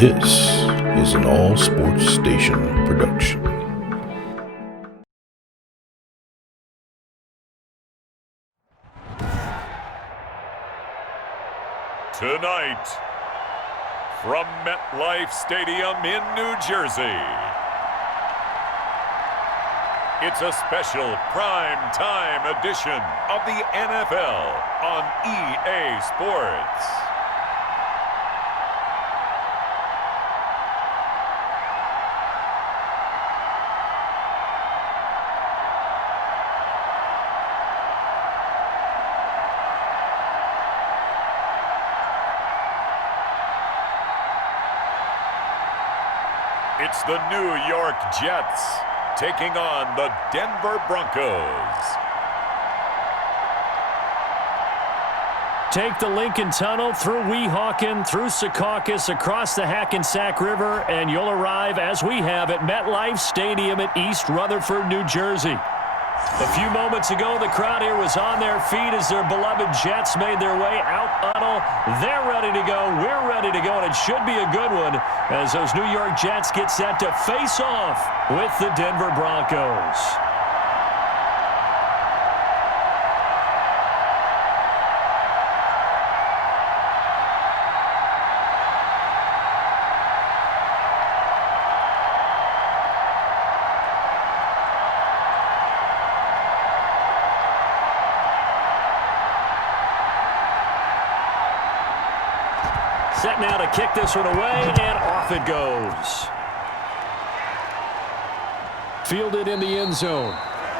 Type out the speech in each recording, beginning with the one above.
This is an All Sports Station production. Tonight, from MetLife Stadium in New Jersey, it's a special prime time edition of the NFL on EA Sports. It's the New York Jets taking on the Denver Broncos. Take the Lincoln Tunnel through Weehawken, through Secaucus, across the Hackensack River, and you'll arrive, as we have, at MetLife Stadium at East Rutherford, New Jersey. A few moments ago, the crowd here was on their feet as their beloved Jets made their way out tunnel. They're ready to go. We're ready to go, and it should be a good one as those New York Jets get set to face off with the Denver Broncos. Set now to kick this one away, and off it goes. Fielded in the end zone.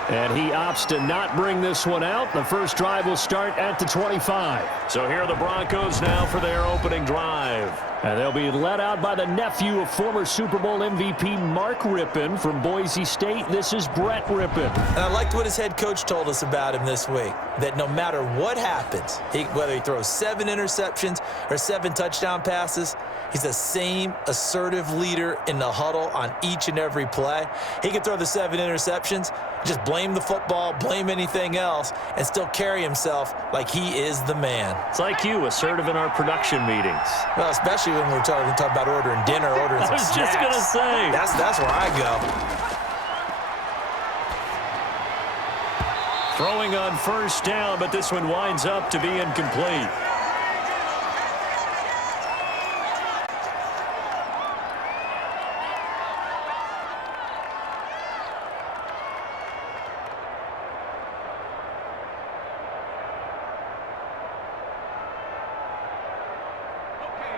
And he opts to not bring this one out. The first drive will start at the 25. So here are the Broncos now for their opening drive. And they'll be led out by the nephew of former Super Bowl MVP Mark Rypien from Boise State. This is Brett Rypien. And I liked what his head coach told us about him this week, that no matter what happens, whether he throws 7 interceptions or 7 touchdown passes, he's the same assertive leader in the huddle on each and every play. He can throw the 7 interceptions, just blame the football, blame anything else, and still carry himself like he is the man. It's like you, assertive in our production meetings. Well, especially when we're talking about ordering dinner, ordering some snacks. I was just going to say. That's where I go. Throwing on first down, but this one winds up to be incomplete.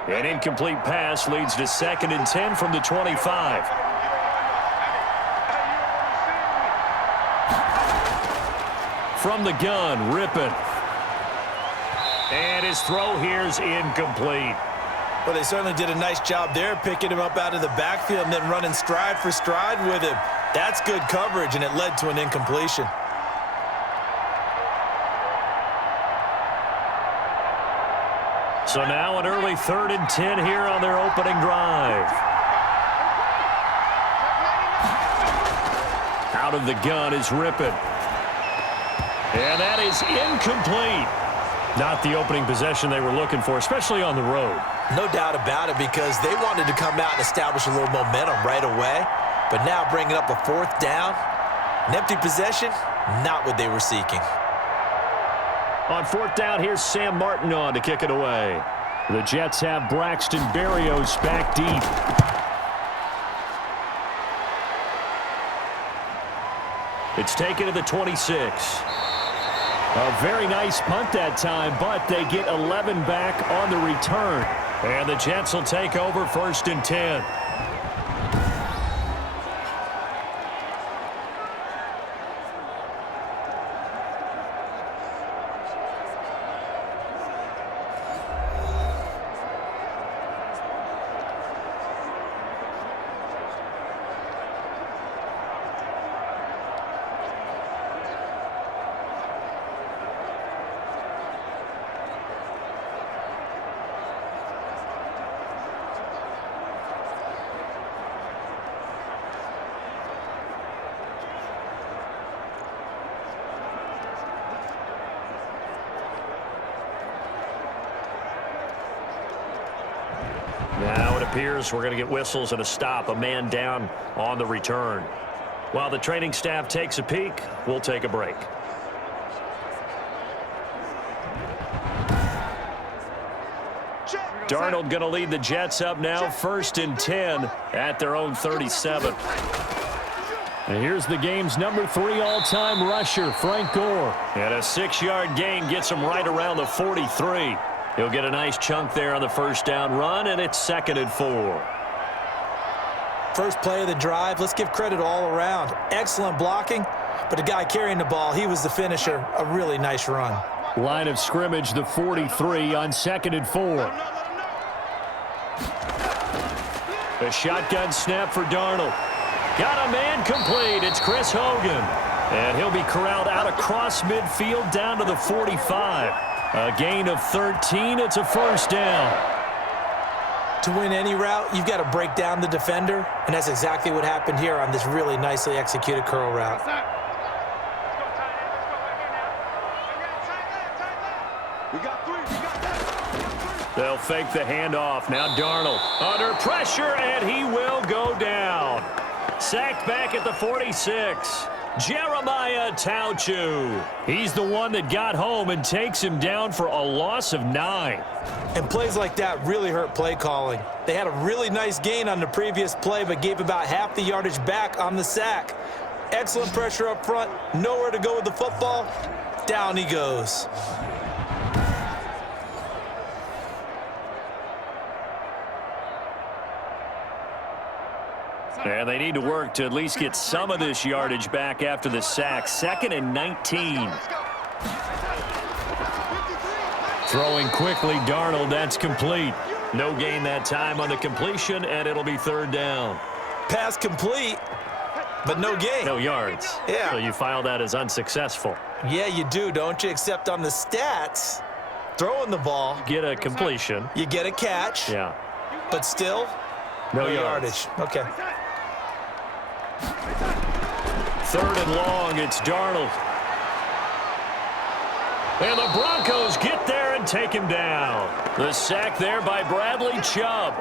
An incomplete pass leads to 2nd and 10 from the 25. From the gun, Rypien. And his throw here's incomplete. Well, they certainly did a nice job there, picking him up out of the backfield and then running stride for stride with him. That's good coverage, and it led to an incompletion. So now an early 3rd and 10 here on their opening drive. Out of the gun is Rypien. And that is incomplete. Not the opening possession they were looking for, especially on the road. No doubt about it, because they wanted to come out and establish a little momentum right away. But now bringing up a 4th down, an empty possession, not what they were seeking. On 4th down, here's Sam Martin on to kick it away. The Jets have Braxton Berrios back deep. It's taken to the 26. A very nice punt that time, but they get 11 back on the return. And the Jets will take over 1st and 10. appears we're going to get whistles and a stop, a man down on the return. While the training staff takes a peek, we'll take a break. Darnold going to lead the Jets up now, 1st and 10 at their own 37. And here's the game's number 3 all-time rusher, Frank Gore. And a 6-yard gain gets him right around the 43. He'll get a nice chunk there on the first down run, and it's 2nd and 4. First play of the drive, let's give credit all around. Excellent blocking, but the guy carrying the ball, he was the finisher. A really nice run. Line of scrimmage, the 43 on 2nd and 4. A shotgun snap for Darnold. Got a man complete. It's Chris Hogan. And he'll be corralled out across midfield down to the 45. A gain of 13. It's a first down. To win any route, you've got to break down the defender, and that's exactly what happened here on this really nicely executed curl route. They'll fake the handoff. Now Darnold under pressure, and he will go down. Sacked back at the 46. Jeremiah Tauchu. He's the one that got home and takes him down for a loss of 9. And plays like that really hurt play calling. They had a really nice gain on the previous play, but gave about half the yardage back on the sack. Excellent pressure up front. Nowhere to go with the football. Down he goes. And they need to work to at least get some of this yardage back after the sack. 2nd and 19. Throwing quickly, Darnold, that's complete. No gain that time on the completion, and it'll be 3rd down. Pass complete, but no gain. No yards. Yeah. So you file that as unsuccessful. Yeah, you do, don't you? Except on the stats, throwing the ball. Get a completion. You get a catch. Yeah. But still, no yardage. Okay. 3rd and long, it's Darnold. And the Broncos get there and take him down. The sack there by Bradley Chubb.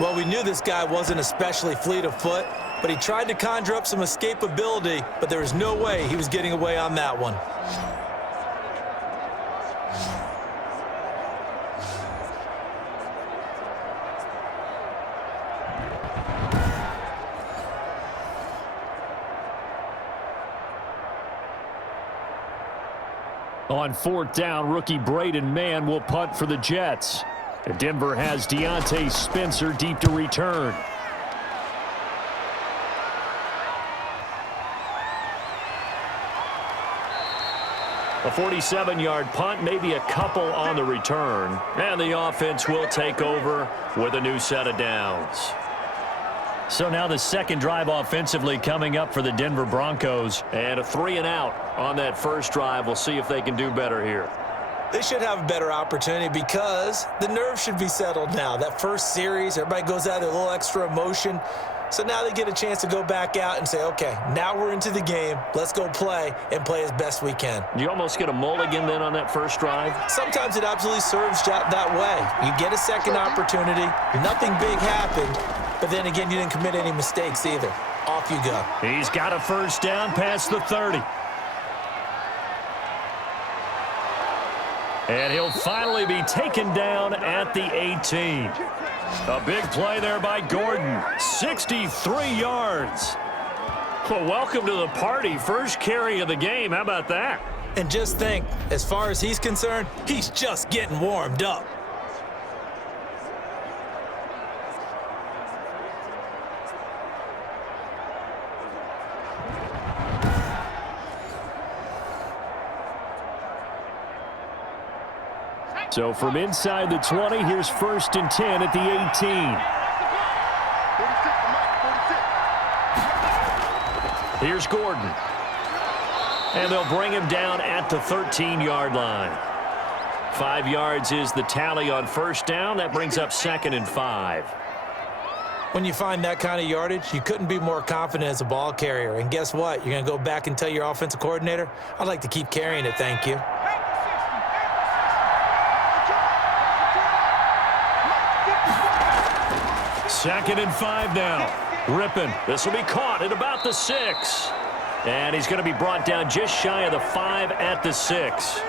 Well, we knew this guy wasn't especially fleet of foot, but he tried to conjure up some escapability, but there was no way he was getting away on that one. On 4th down, rookie Braden Mann will punt for the Jets. Denver has Deontay Spencer deep to return. A 47-yard punt, maybe a couple on the return. And the offense will take over with a new set of downs. So now the second drive offensively coming up for the Denver Broncos. And a 3-and-out on that first drive. We'll see if they can do better here. They should have a better opportunity because the nerves should be settled now. That first series, everybody goes out with a little extra emotion. So now they get a chance to go back out and say, okay, now we're into the game. Let's go play and play as best we can. Do you almost get a mulligan then on that first drive? Sometimes it absolutely serves that way. You get a second opportunity. Nothing big happened. But then again, you didn't commit any mistakes either. Off you go. He's got a first down past the 30. And he'll finally be taken down at the 18. A big play there by Gordon. 63 yards. Well, welcome to the party. First carry of the game. How about that? And just think, as far as he's concerned, he's just getting warmed up. So from inside the 20, here's 1st and 10 at the 18. Here's Gordon. And they'll bring him down at the 13-yard line. 5 yards is the tally on first down. That brings up 2nd and 5. When you find that kind of yardage, you couldn't be more confident as a ball carrier. And guess what? You're going to go back and tell your offensive coordinator, I'd like to keep carrying it, thank you. 2nd and 5 now. Rypien. This will be caught at about the 6. And he's going to be brought down just shy of the 5 at the 6.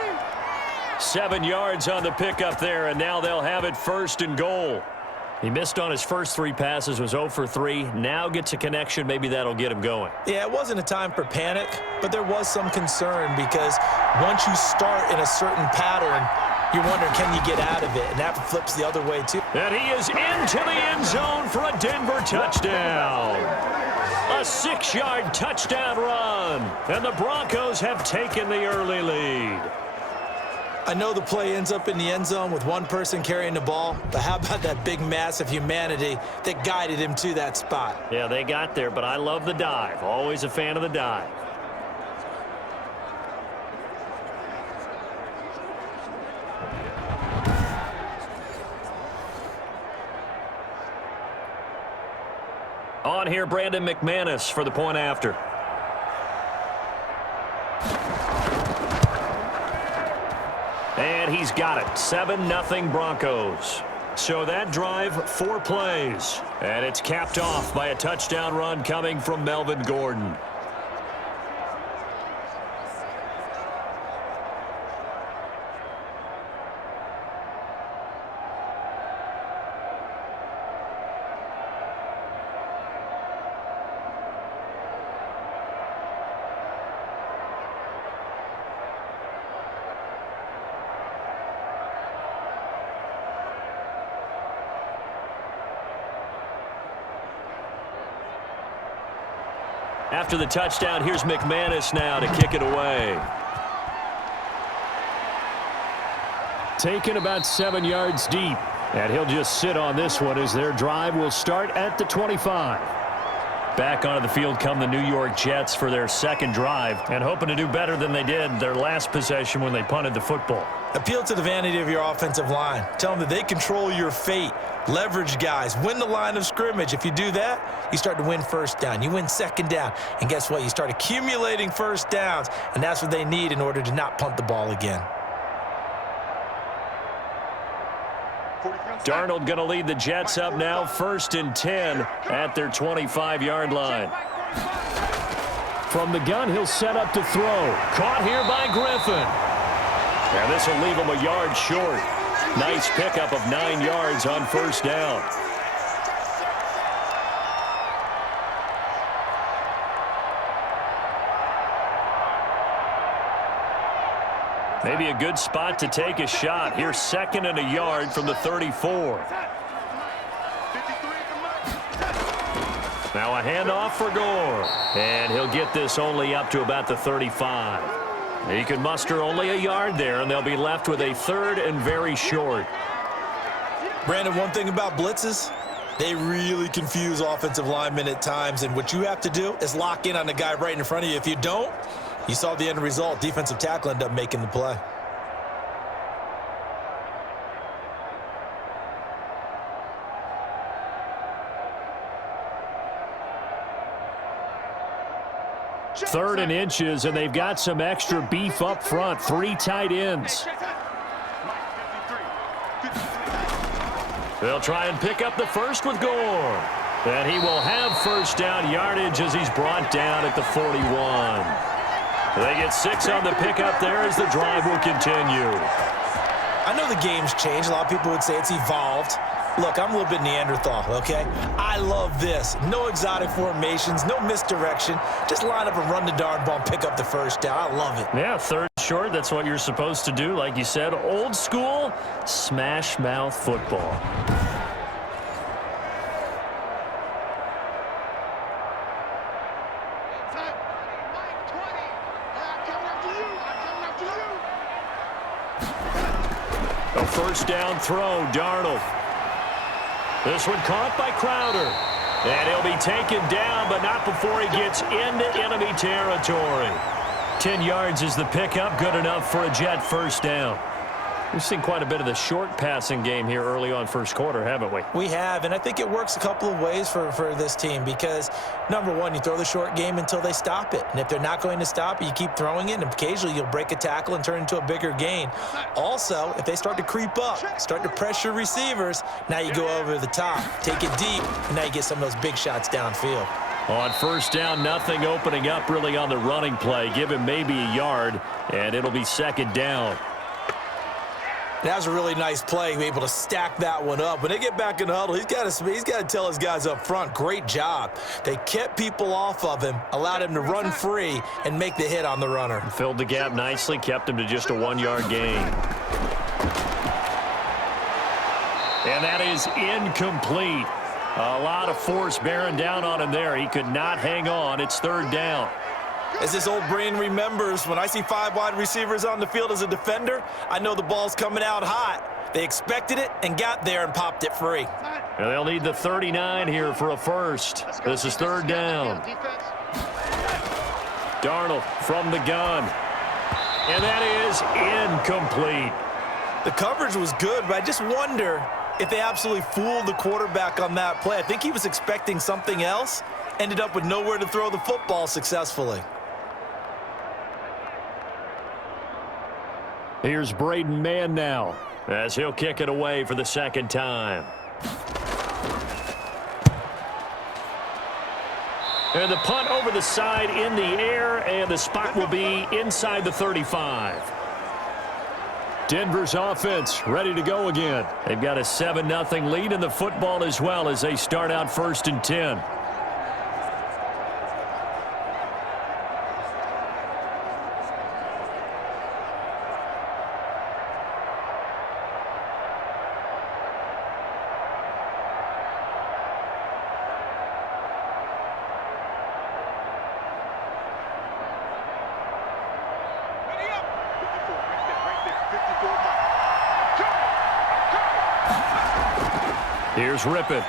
7 yards on the pickup there, and now they'll have it 1st and goal. He missed on his first 3 passes, was 0 for 3. Now gets a connection. Maybe that'll get him going. Yeah, it wasn't a time for panic, but there was some concern because once you start in a certain pattern, you're wondering, can you get out of it? And that flips the other way, too. And he is into the end zone for a Denver touchdown. A 6-yard touchdown run. And the Broncos have taken the early lead. I know the play ends up in the end zone with one person carrying the ball, but how about that big mass of humanity that guided him to that spot? Yeah, they got there, but I love the dive. Always a fan of the dive. On here, Brandon McManus for the point after. And he's got it. 7-0 Broncos. So that drive, 4 plays. And it's capped off by a touchdown run coming from Melvin Gordon. After the touchdown, here's McManus now to kick it away. Taken about 7 yards deep. And he'll just sit on this one as their drive will start at the 25. Back onto the field come the New York Jets for their 2nd drive and hoping to do better than they did their last possession when they punted the football. Appeal to the vanity of your offensive line. Tell them that they control your fate. Leverage guys. Win the line of scrimmage. If you do that, you start to win 1st down. You win 2nd down. And guess what? You start accumulating 1st downs. And that's what they need in order to not punt the ball again. Darnold going to lead the Jets up now, 1st and 10 at their 25-yard line. From the gun, he'll set up to throw. Caught here by Griffin. And this will leave him a yard short. Nice pickup of 9 yards on 1st down. Maybe a good spot to take a shot. Here's 2nd and a yard from the 34. Now a handoff for Gore. And he'll get this only up to about the 35. He can muster only a yard there, and they'll be left with a 3rd and very short. Brandon, one thing about blitzes, they really confuse offensive linemen at times, and what you have to do is lock in on the guy right in front of you. If you don't, you saw the end result. Defensive tackle ended up making the play. Third and inches, and they've got some extra beef up front. 3 tight ends. They'll try and pick up the first with Gore. And he will have 1st down yardage as he's brought down at the 41. They get 6 on the pickup there as the drive will continue. I know the game's changed. A lot of people would say it's evolved. Look, I'm a little bit Neanderthal, okay? I love this. No exotic formations, no misdirection. Just line up and run the darn ball and pick up the 1st down. I love it. Yeah, 3rd short, that's what you're supposed to do. Like you said, old school, smash mouth football. A 1st down throw, Darnold. This one caught by Crowder. And he'll be taken down, but not before he gets into enemy territory. 10 yards is the pickup, good enough for a Jet 1st down. We've seen quite a bit of the short passing game here early on first quarter, haven't we? We have, and I think it works a couple of ways for this team because, number one, you throw the short game until they stop it. And if they're not going to stop it, you keep throwing it, and occasionally you'll break a tackle and turn into a bigger gain. Also, if they start to creep up, start to pressure receivers, now you go over the top, take it deep, and now you get some of those big shots downfield. On first down, nothing opening up really on the running play. Give him maybe a yard, and it'll be second down. That was a really nice play, able to stack that one up. When they get back in the huddle, he's got to tell his guys up front, great job. They kept people off of him, allowed him to run free and make the hit on the runner. Filled the gap nicely, kept him to just a 1-yard gain. And that is incomplete. A lot of force bearing down on him there. He could not hang on. It's third down. As this old brain remembers, when I see 5 wide receivers on the field as a defender, I know the ball's coming out hot. They expected it and got there and popped it free. And they'll need the 39 here for a first. This is third down. Darnold from the gun. And that is incomplete. The coverage was good, but I just wonder if they absolutely fooled the quarterback on that play. I think he was expecting something else, ended up with nowhere to throw the football successfully. Here's Braden Mann now as he'll kick it away for the second time. And the punt over the side in the air, and the spot will be inside the 35. Denver's offense ready to go again. They've got a 7-0 lead in the football as well as they start out first and 10. Here's Rypien.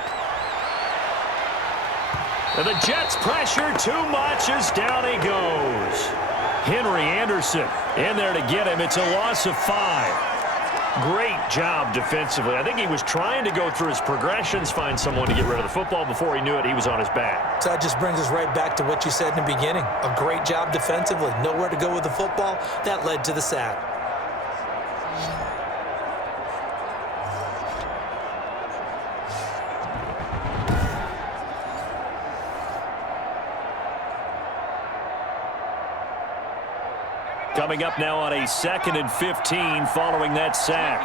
And the Jets pressure too much as down he goes. Henry Anderson in there to get him. It's a loss of 5. Great job defensively. I think he was trying to go through his progressions, find someone to get rid of the football. Before he knew it, he was on his back. So that just brings us right back to what you said in the beginning. A great job defensively. Nowhere to go with the football. That led to the sack. Coming up now on a 2nd and 15 following that sack.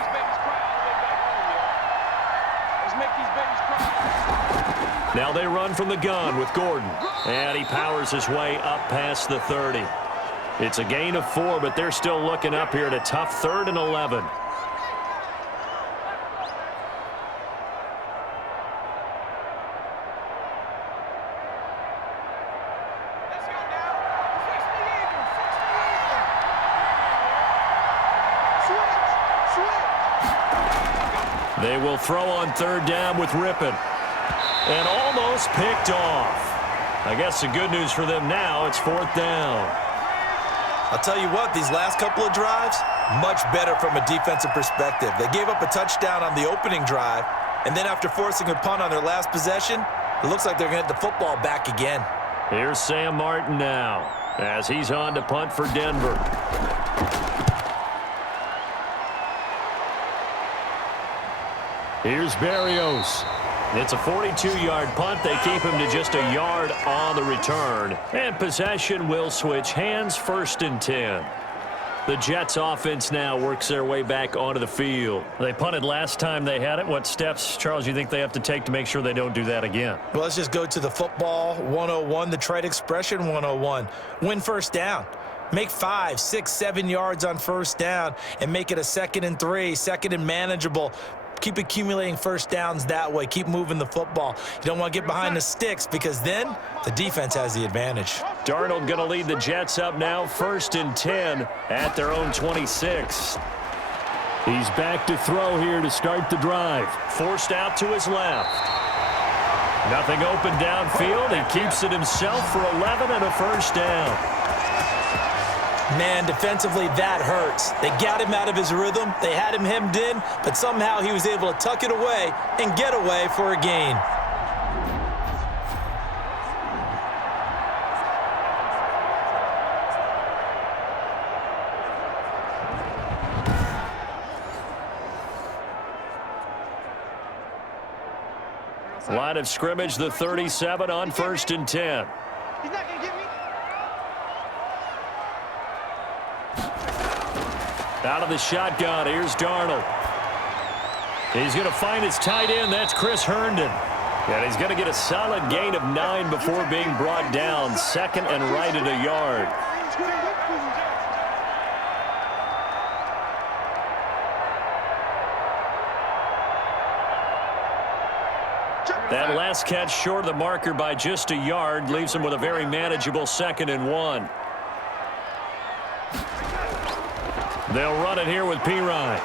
Now they run from the gun with Gordon. And he powers his way up past the 30. It's a gain of 4, but they're still looking up here at a tough 3rd and 11. They will throw on 3rd down with Rypien. And almost picked off. I guess the good news for them now, it's 4th down. I'll tell you what, these last couple of drives, much better from a defensive perspective. They gave up a touchdown on the opening drive, and then after forcing a punt on their last possession, it looks like they're going to get the football back again. Here's Sam Martin now as he's on to punt for Denver. Here's Berrios. It's a 42-yard punt. They keep him to just a yard on the return. And possession will switch hands, 1st and 10. The Jets offense now works their way back onto the field. They punted last time they had it. What steps, Charles, you think they have to take to make sure they don't do that again? Well, let's just go to the football 101, the trite expression 101. Win first down. Make 5, 6, 7 yards on first down and make it a 2nd and 3, 2nd and manageable. Keep accumulating first downs that way. Keep moving the football. You don't want to get behind the sticks because then the defense has the advantage. Darnold going to lead the Jets up now, 1st and 10 at their own 26. He's back to throw here to start the drive. Forced out to his left. Nothing open downfield. He keeps it himself for 11 and a first down. Man, defensively, that hurts. They got him out of his rhythm. They had him hemmed in, but somehow he was able to tuck it away and get away for a gain. Line of scrimmage, the 37 on 1st and 10. He's not going to get me. Out of the shotgun, here's Darnold. He's going to find his tight end. That's Chris Herndon. And he's going to get a solid gain of 9 before being brought down. 2nd and right at a yard. That last catch short of the marker by just a yard leaves him with a very manageable 2nd and 1. They'll run it here with Pirine.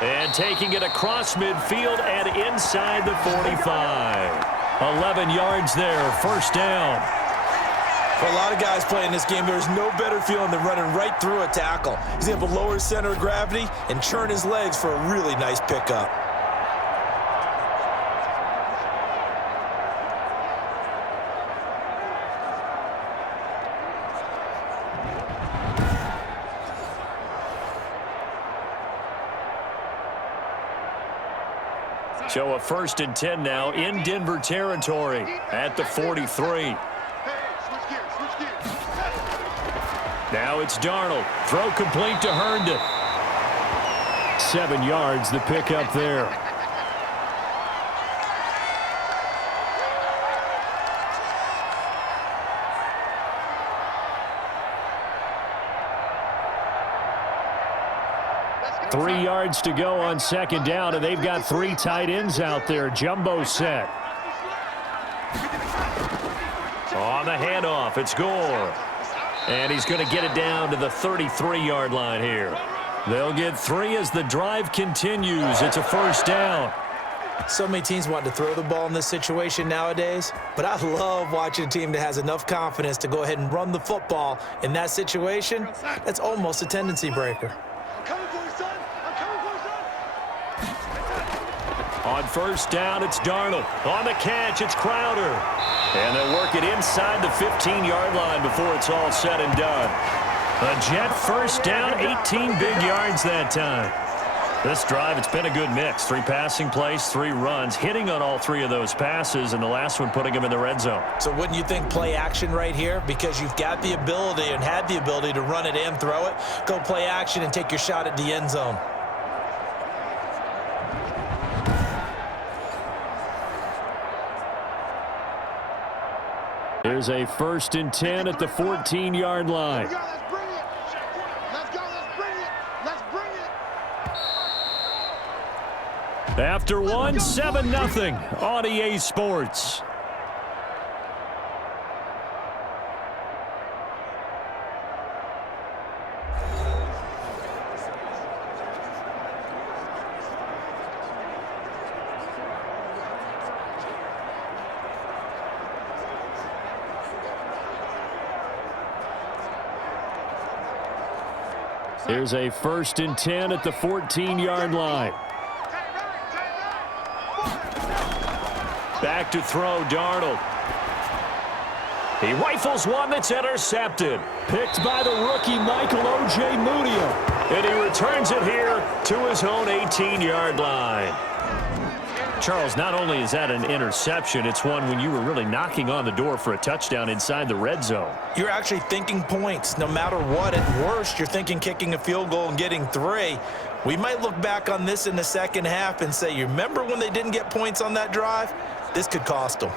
And taking it across midfield and inside the 45. 11 yards there, 1st down. For a lot of guys playing this game, there's no better feeling than running right through a tackle. He's able to lower his center of gravity and churn his legs for a really nice pickup. So a 1st and 10 now in Denver territory at the 43. Now it's Darnold. Throw complete to Herndon. 7 yards, the pickup there. Three yards to go on 2nd down, and they've got 3 tight ends out there. Jumbo set. On the handoff, it's Gore. And he's going to get it down to the 33-yard line here. They'll get 3 as the drive continues. It's a 1st down. So many teams want to throw the ball in this situation nowadays, but I love watching a team that has enough confidence to go ahead and run the football in that situation. That's almost a tendency breaker. On 1st down, it's Darnold. On the catch, it's Crowder. And they'll work it inside the 15-yard line before it's all said and done. A Jet 1st down, 18 big yards that time. This drive, it's been a good mix. 3 passing plays, 3 runs, hitting on all 3 of those passes, and the last one putting him in the red zone. So wouldn't you think play action right here? Because you've got the ability and had the ability to run it and throw it. Go play action and take your shot at the end zone. Here's a 1st and 10 at the 14-yard line. Let's bring it. Let's go. Let's bring it. Let's bring it. After one, 7-0 on EA Sports. Here's a 1st and 10 at the 14-yard line. Back to throw, Darnold. He rifles one that's intercepted. Picked by the rookie Michael Ojemudia. And he returns it here to his own 18-yard line. Charles, not only is that an interception, it's one when you were really knocking on the door for a touchdown inside the red zone. You're actually thinking points. No matter what, at worst, you're thinking kicking a field goal and getting 3. We might look back on this in the second half and say, you remember when they didn't get points on that drive? This could cost them.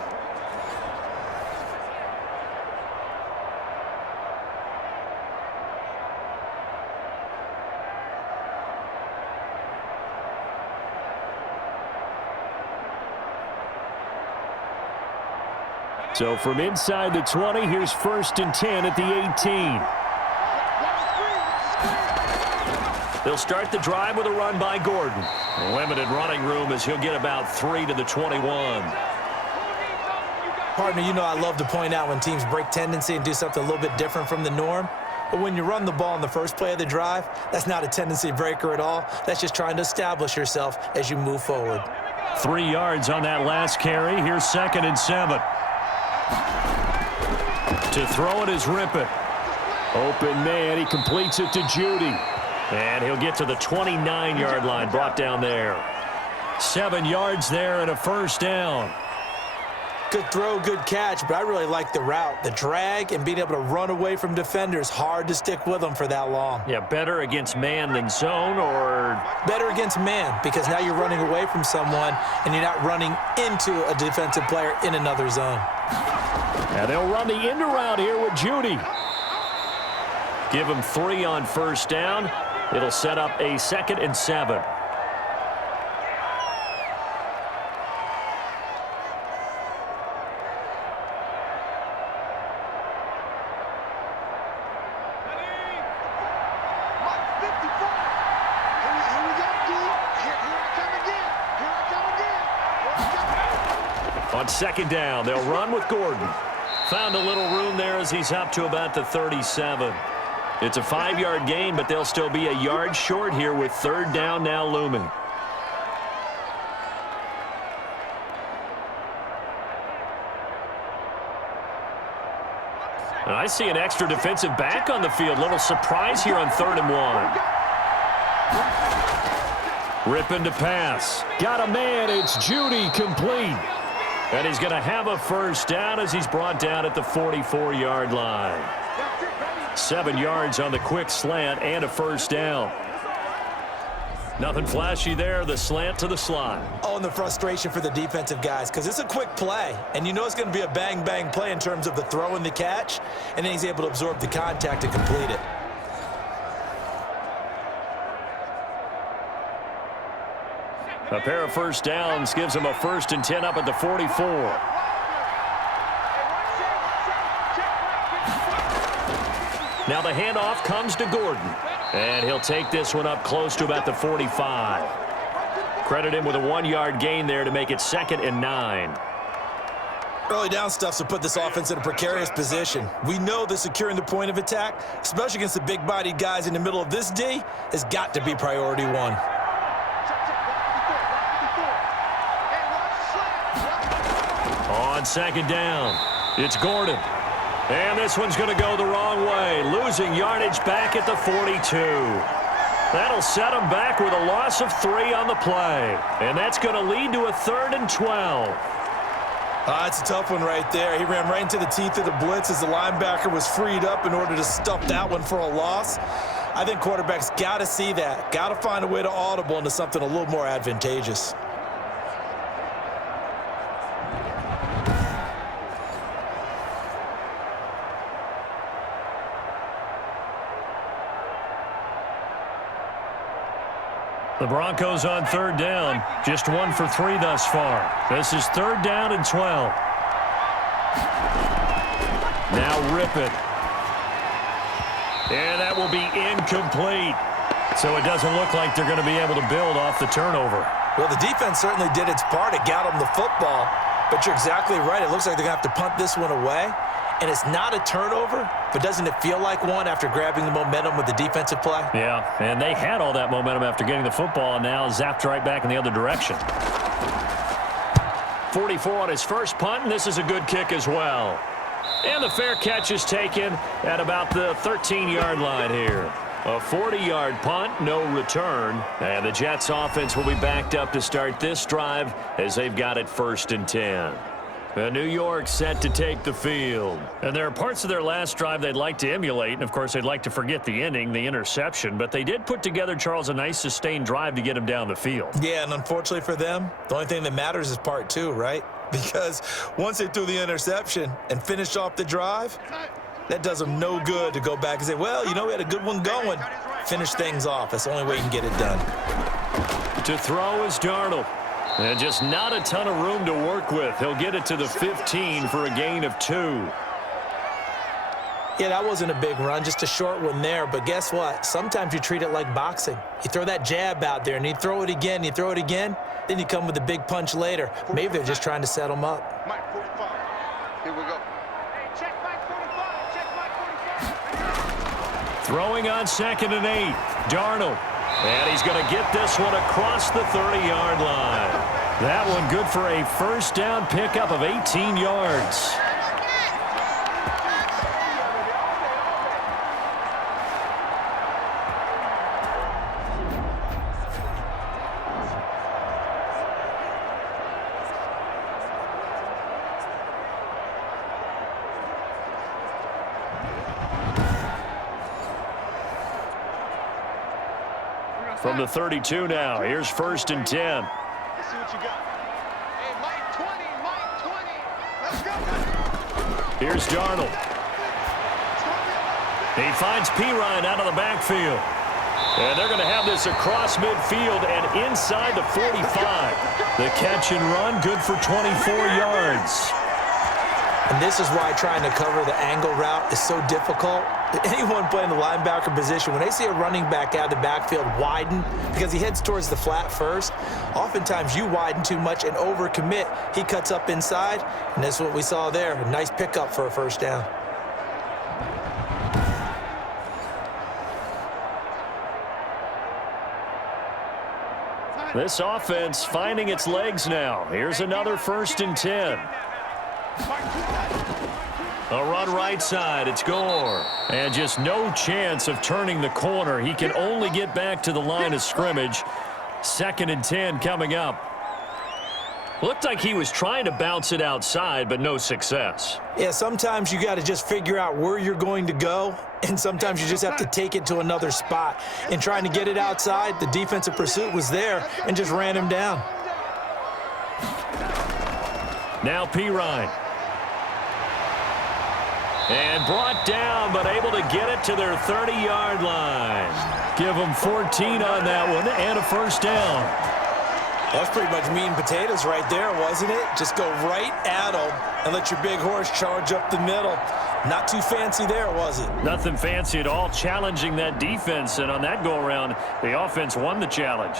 So from inside the 20, here's 1st and 10 at the 18. They'll start the drive with a run by Gordon. Limited running room as he'll get about 3 to the 21. Partner, you know I love to point out when teams break tendency and do something a little bit different from the norm. But when you run the ball in the first play of the drive, that's not a tendency breaker at all. That's just trying to establish yourself as you move forward. 3 yards on that last carry. Here's 2nd and 7. To throw it is Rypien. Open man. He completes it to Judy. And he'll get to the 29-yard line, brought down there. 7 yards there and a first down. Good throw, good catch, but I really like the route. The drag and being able to run away from defenders, hard to stick with them for that long. Yeah, better against man than zone, or? Better against man, because now you're running away from someone and you're not running into a defensive player in another zone. And they'll run the end around here with Judy. Give him 3 on first down. It'll set up a 2nd and 7. On 2nd down, they'll run with Gordon. Found a little room there as he's up to about the 37. It's a 5-yard gain, but they'll still be a yard short here with 3rd down now looming. And I see an extra defensive back on the field. Little surprise here on 3rd and 1. Rypien to pass. Got a man. It's Judy, complete. And he's going to have a first down as he's brought down at the 44-yard line. 7 yards on the quick slant and a first down. Nothing flashy there. The slant to the slot. Oh, and the frustration for the defensive guys, because it's a quick play, and you know it's going to be a bang-bang play in terms of the throw and the catch, and then he's able to absorb the contact and complete it. A pair of first downs gives him a 1st and 10 up at the 44. Now the handoff comes to Gordon. And he'll take this one up close to about the 45. Credit him with a 1-yard gain there to make it 2nd and 9. Early down stuff to put this offense in a precarious position. We know that securing the point of attack, especially against the big-bodied guys in the middle of this D, has got to be priority 1. On 2nd down, it's Gordon. And this one's going to go the wrong way, losing yardage back at the 42. That'll set him back with a loss of 3 on the play. And that's going to lead to a 3rd and 12. That's a tough one right there. He ran right into the teeth of the blitz as the linebacker was freed up in order to stuff that one for a loss. I think quarterbacks got to see that. Got to find a way to audible into something a little more advantageous. The Broncos on 3rd down, just 1 for 3 thus far. This is 3rd down and 12. Now Rypien. And that will be incomplete. So it doesn't look like they're going to be able to build off the turnover. Well, the defense certainly did its part. It got them the football. But you're exactly right. It looks like they're going to have to punt this one away. And it's not a turnover, but doesn't it feel like one after grabbing the momentum with the defensive play? Yeah, and they had all that momentum after getting the football, and now zapped right back in the other direction. 44 on his first punt, and this is a good kick as well. And the fair catch is taken at about the 13-yard line here. A 40-yard punt, no return. And the Jets offense will be backed up to start this drive as they've got it 1st and 10. New York set to take the field. And there are parts of their last drive they'd like to emulate. And, of course, they'd like to forget the ending, the interception. But they did put together, Charles, a nice sustained drive to get him down the field. Yeah, and unfortunately for them, the only thing that matters is part 2, right? Because once they threw the interception and finished off the drive, that does them no good to go back and say, well, you know, we had a good one going. Finish things off. That's the only way you can get it done. To throw is Darnold. And just not a ton of room to work with. He'll get it to the 15 for a gain of 2. Yeah, that wasn't a big run, just a short one there. But guess what? Sometimes you treat it like boxing. You throw that jab out there, and you throw it again, you throw it again, then you come with a big punch later. Maybe they're just trying to set them up. Mike 45. Here we go. Hey, check Mike 45. Check Mike 45. Throwing on 2nd and 8. Darnold. And he's going to get this one across the 30-yard line. That one good for a first down pickup of 18 yards. From the 32 now, here's 1st and 10. Let's see what you got. Hey, Mike 20. Let's go. Here's Darnold. He finds Pirine out of the backfield. And they're going to have this across midfield and inside the 45. The catch and run, good for 24 yards. And this is why trying to cover the angle route is so difficult. Anyone playing the linebacker position, when they see a running back out of the backfield widen because he heads towards the flat first, oftentimes you widen too much and overcommit. He cuts up inside, and that's what we saw there. A nice pickup for a first down. This offense finding its legs now. Here's another 1st and 10. A run right side. It's Gore. And just no chance of turning the corner. He can only get back to the line of scrimmage. 2nd and 10 coming up. Looked like he was trying to bounce it outside, but no success. Yeah, sometimes you got to just figure out where you're going to go, and sometimes you just have to take it to another spot. In trying to get it outside, the defensive pursuit was there and just ran him down. Now Pirine. And brought down, but able to get it to their 30-yard line. Give them 14 on that one and a first down. That's pretty much meat and potatoes right there, wasn't it? Just go right at them and let your big horse charge up the middle. Not too fancy there, was it? Nothing fancy at all, challenging that defense. And on that go-around, the offense won the challenge.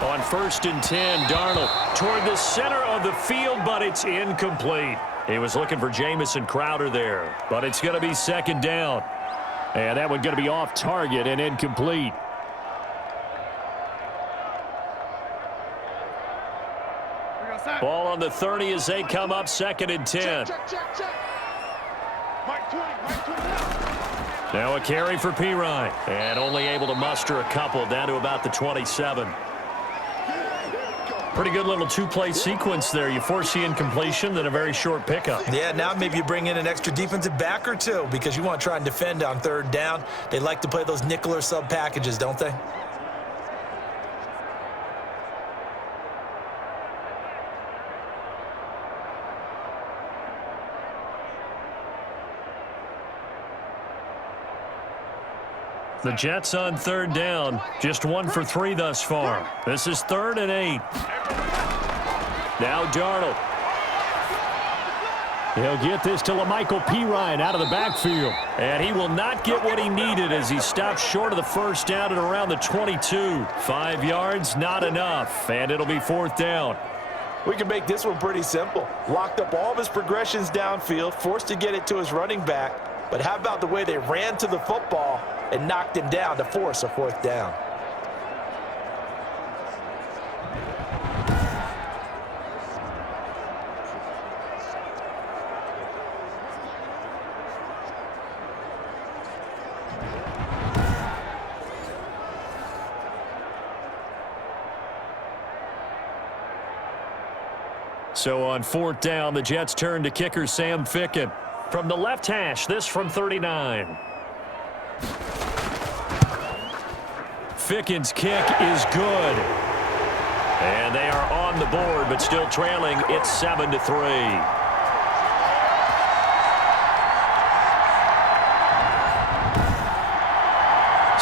On 1st and 10, Darnold toward the center of the field, but it's incomplete. He was looking for Jamison Crowder there, but it's going to be 2nd down. And that one going to be off target and incomplete. Ball on the 30 as they come up, 2nd and 10. Check. Mike 20. Now a carry for Pirine, and only able to muster a couple down to about the 27. Pretty good little two-play sequence there. You force the incompletion, then a very short pickup. Yeah, now maybe you bring in an extra defensive back or two because you want to try and defend on 3rd down. They like to play those nickel or sub packages, don't they? The Jets on 3rd down. Just 1 for 3 thus far. This is 3rd and 8. Now Darnold. He'll get this to LaMichael Pirine out of the backfield. And he will not get what he needed as he stopped short of the first down at around the 22. 5 yards, not enough. And it'll be 4th down. We can make this one pretty simple. Locked up all of his progressions downfield, forced to get it to his running back. But how about the way they ran to the football and knocked him down to force a 4th down? So on 4th down, the Jets turn to kicker Sam Ficken. From the left hash, this from 39. Ficken's kick is good. And they are on the board, but still trailing. It's 7-3.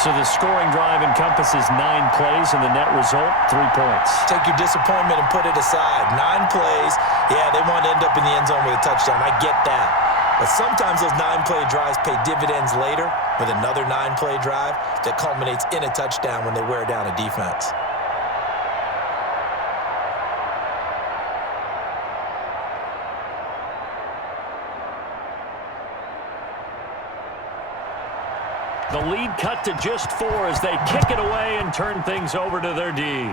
So the scoring drive encompasses 9 plays, and the net result, 3 points. Take your disappointment and put it aside. 9 plays. Yeah, they want to end up in the end zone with a touchdown. I get that. But sometimes those 9-play drives pay dividends later with another 9-play drive that culminates in a touchdown when they wear down a defense. The lead cut to just 4 as they kick it away and turn things over to their D.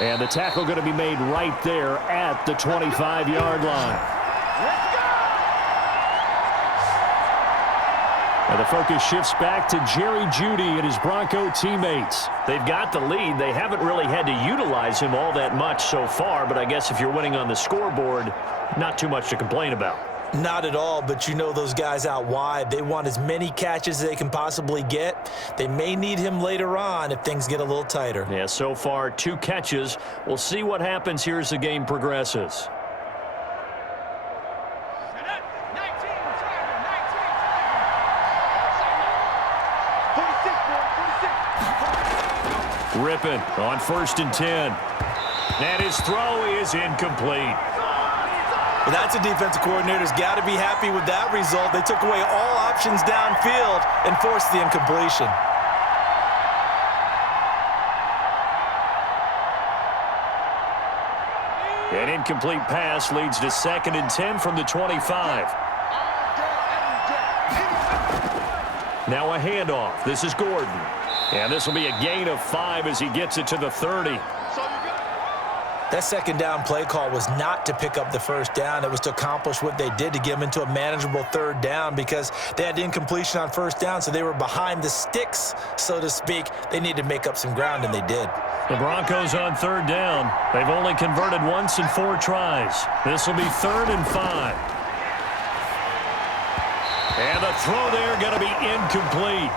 And the tackle going to be made right there at the 25-yard line. And the focus shifts back to Jerry Jeudy and his Bronco teammates. They've got the lead. They haven't really had to utilize him all that much so far, but I guess if you're winning on the scoreboard, not too much to complain about. Not at all, but you know those guys out wide, they want as many catches as they can possibly get. They may need him later on if things get a little tighter. Yeah, so far 2 catches. We'll see what happens here as the game progresses. Rypien on 1st and 10. And his throw is incomplete. Well, that's a defensive coordinator's got to be happy with that result. They took away all options downfield and forced the incompletion. An incomplete pass leads to 2nd and 10 from the 25. Now a handoff. This is Gordon. And this will be a gain of 5 as he gets it to the 30. That 2nd down play call was not to pick up the 1st down. It was to accomplish what they did to get them into a manageable 3rd down because they had incompletion on 1st down, so they were behind the sticks, so to speak. They needed to make up some ground, and they did. The Broncos on 3rd down. They've only converted once in 4 tries. This will be 3rd and 5. And the throw there going to be incomplete.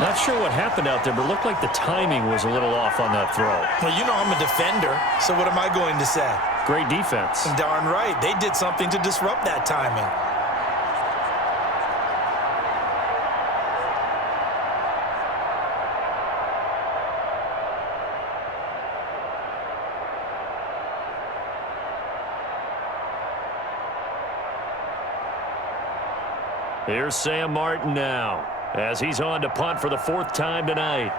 Not sure what happened out there, but it looked like the timing was a little off on that throw. Well, you know I'm a defender, so what am I going to say? Great defense. Darn right. They did something to disrupt that timing. Here's Sam Martin now, as he's on to punt for the 4th time tonight.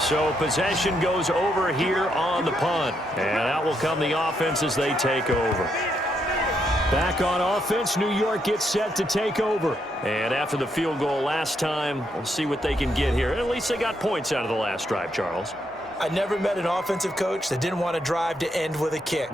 So possession goes over here on the punt, and out will come the offense as they take over. Back on offense, New York gets set to take over. And after the field goal last time, we'll see what they can get here. At least they got points out of the last drive, Charles. I never met an offensive coach that didn't want to drive to end with a kick.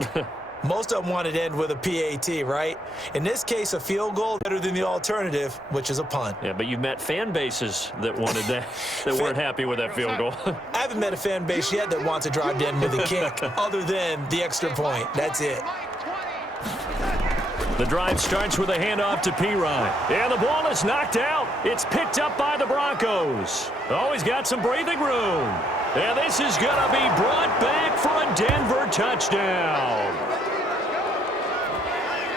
Most of them wanted to end with a PAT, right? In this case, a field goal better than the alternative, which is a punt. Yeah, but you've met fan bases that wanted that, that weren't happy with that field goal. I haven't met a fan base yet that wants to drive to end with a kick, other than the extra point. That's it. The drive starts with a handoff to P-Ryan. And the ball is knocked out. It's picked up by the Broncos. Always got some breathing room. And this is going to be brought back for a Denver touchdown.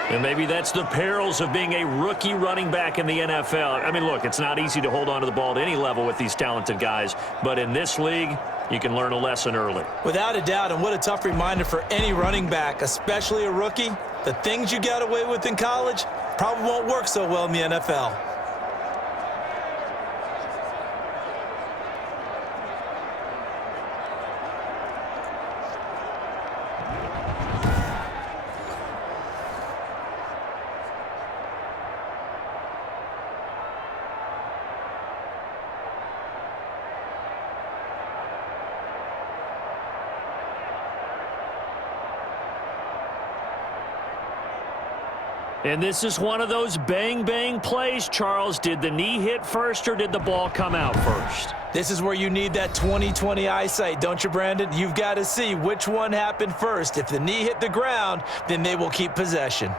And maybe that's the perils of being a rookie running back in the NFL. I mean, look, it's not easy to hold on to the ball at any level with these talented guys. But in this league, you can learn a lesson early. Without a doubt, and what a tough reminder for any running back, especially a rookie. The things you got away with in college probably won't work so well in the NFL. And this is one of those bang-bang plays, Charles. Did the knee hit first or did the ball come out first? This is where you need that 20/20 eyesight, don't you, Brandon? You've got to see which one happened first. If the knee hit the ground, then they will keep possession.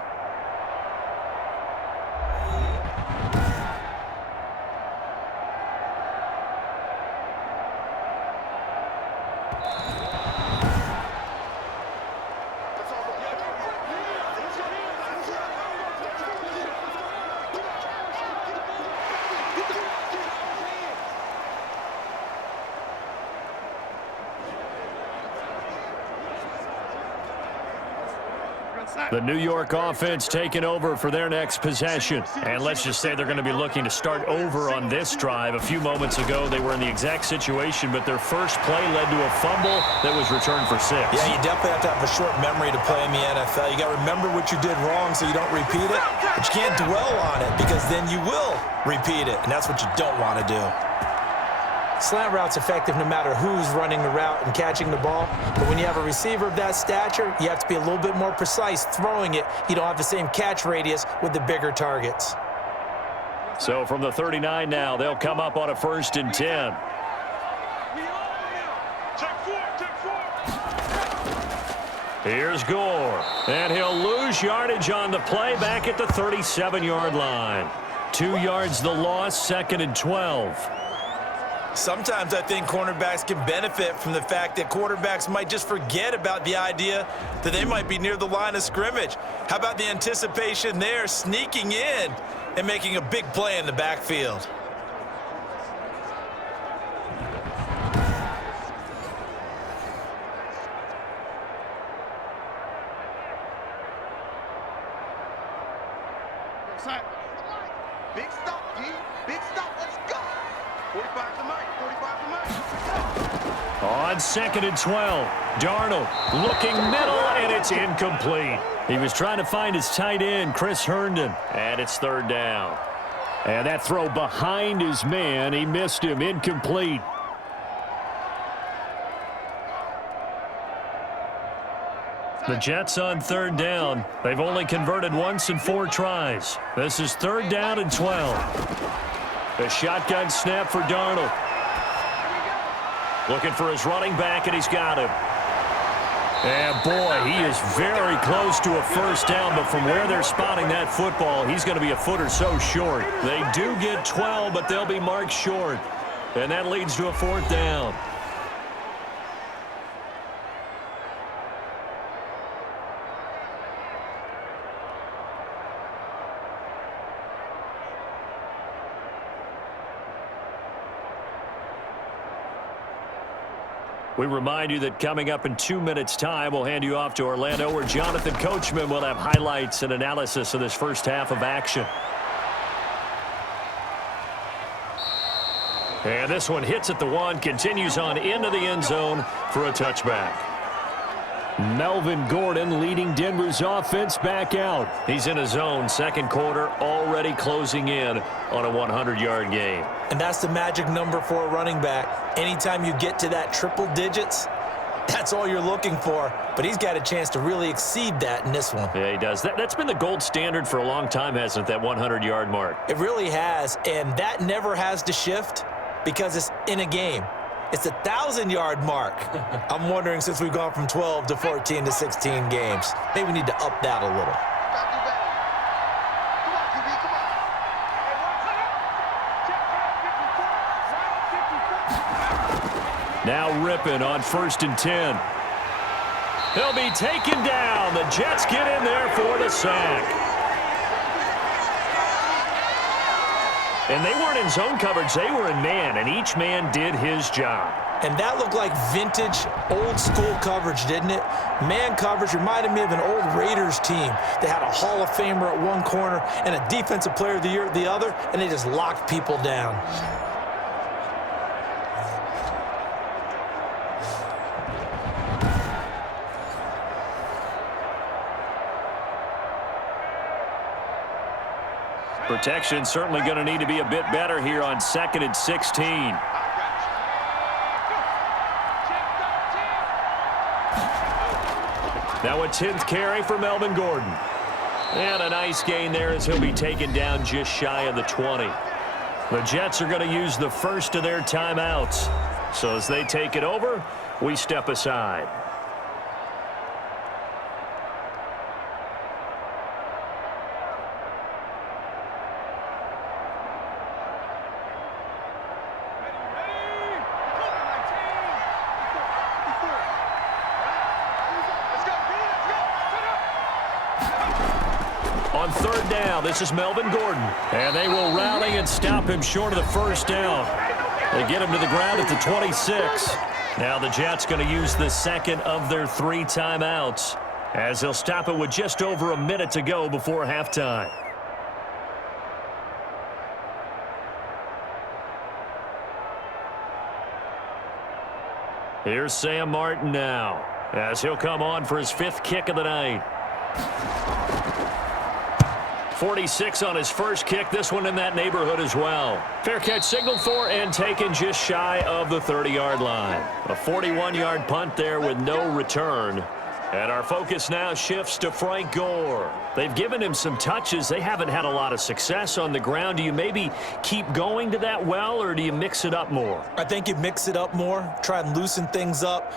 The New York offense taking over for their next possession. And let's just say they're going to be looking to start over on this drive. A few moments ago, they were in the exact situation, but their first play led to a fumble that was returned for 6. Yeah, you definitely have to have a short memory to play in the NFL. You got to remember what you did wrong so you don't repeat it, but you can't dwell on it because then you will repeat it, and that's what you don't want to do. Slant route's effective no matter who's running the route and catching the ball. But when you have a receiver of that stature, you have to be a little bit more precise throwing it. You don't have the same catch radius with the bigger targets. So from the 39 now, they'll come up on a 1st and 10. Here's Gore. And he'll lose yardage on the play back at the 37-yard line. 2 yards the loss, 2nd and 12. Sometimes I think cornerbacks can benefit from the fact that quarterbacks might just forget about the idea that they might be near the line of scrimmage. How about the anticipation there, sneaking in and making a big play in the backfield? Big stop, G. Big stop. Let's go. 45 to Mike. 45 to Mike. On 2nd and 12, Darnold looking middle, and it's incomplete. He was trying to find his tight end, Chris Herndon, and it's 3rd down. And that throw behind his man, he missed him, incomplete. The Jets on 3rd down. They've only converted once in 4 tries. This is 3rd down and 12. A shotgun snap for Darnold. Looking for his running back, and he's got him. And boy, he is very close to a 1st down, but from where they're spotting that football, he's going to be a foot or so short. They do get 12, but they'll be marked short. And that leads to a 4th down. We remind you that coming up in 2 minutes' time, we'll hand you off to Orlando, where Jonathan Coachman will have highlights and analysis of this first half of action. And this one hits at the 1, continues on into the end zone for a touchback. Melvin Gordon leading Denver's offense back out. He's in his zone, 2nd quarter, already closing in on a 100-yard game. And that's the magic number for a running back. Anytime you get to that triple digits, that's all you're looking for. But he's got a chance to really exceed that in this one. Yeah, he does. That's been the gold standard for a long time, hasn't it, that 100-yard mark? It really has, and that never has to shift because it's in a game. It's a 1,000-yard mark. I'm wondering, since we've gone from 12 to 14 to 16 games, maybe we need to up that a little. Now Rypien on 1st and 10. He'll be taken down. The Jets get in there for the sack. And they weren't in zone coverage. They were in man, and each man did his job. And that looked like vintage, old-school coverage, didn't it? Man coverage reminded me of an old Raiders team. They had a Hall of Famer at one corner and a Defensive Player of the Year at the other, and they just locked people down. Protection certainly going to need to be a bit better here on 2nd and 16. Now a 10th carry for Melvin Gordon. And a nice gain there as he'll be taken down just shy of the 20. The Jets are going to use the first of their timeouts. So as they take it over, we step aside. On 3rd down, this is Melvin Gordon. And they will rally and stop him short of the 1st down. They get him to the ground at the 26. Now the Jets going to use the 2nd of their 3 timeouts. as they'll stop it with just over a minute to go before halftime. Here's Sam Martin now, as he'll come on for his 5th kick of the night. 46 on his first kick, this one in that neighborhood as well. Fair catch signaled for and taken just shy of the 30-yard line. A 41-yard punt there with no return. And our focus now shifts to Frank Gore. They've given him some touches. They haven't had a lot of success on the ground. Do you maybe keep going to that well, or do you mix it up more? I think you mix it up more, try and loosen things up.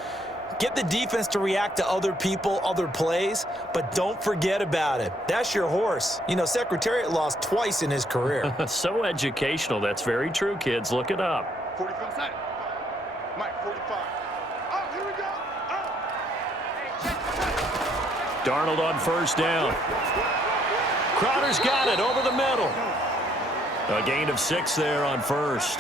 Get the defense to react to other people, other plays, but don't forget about it. That's your horse. You know, Secretariat lost twice in his career. So educational. That's very true, kids. Look it up. 45 side. Mike, 45. Oh, here we go. Darnold on first down. Crowder's got it over the middle. A gain of 6 there on first.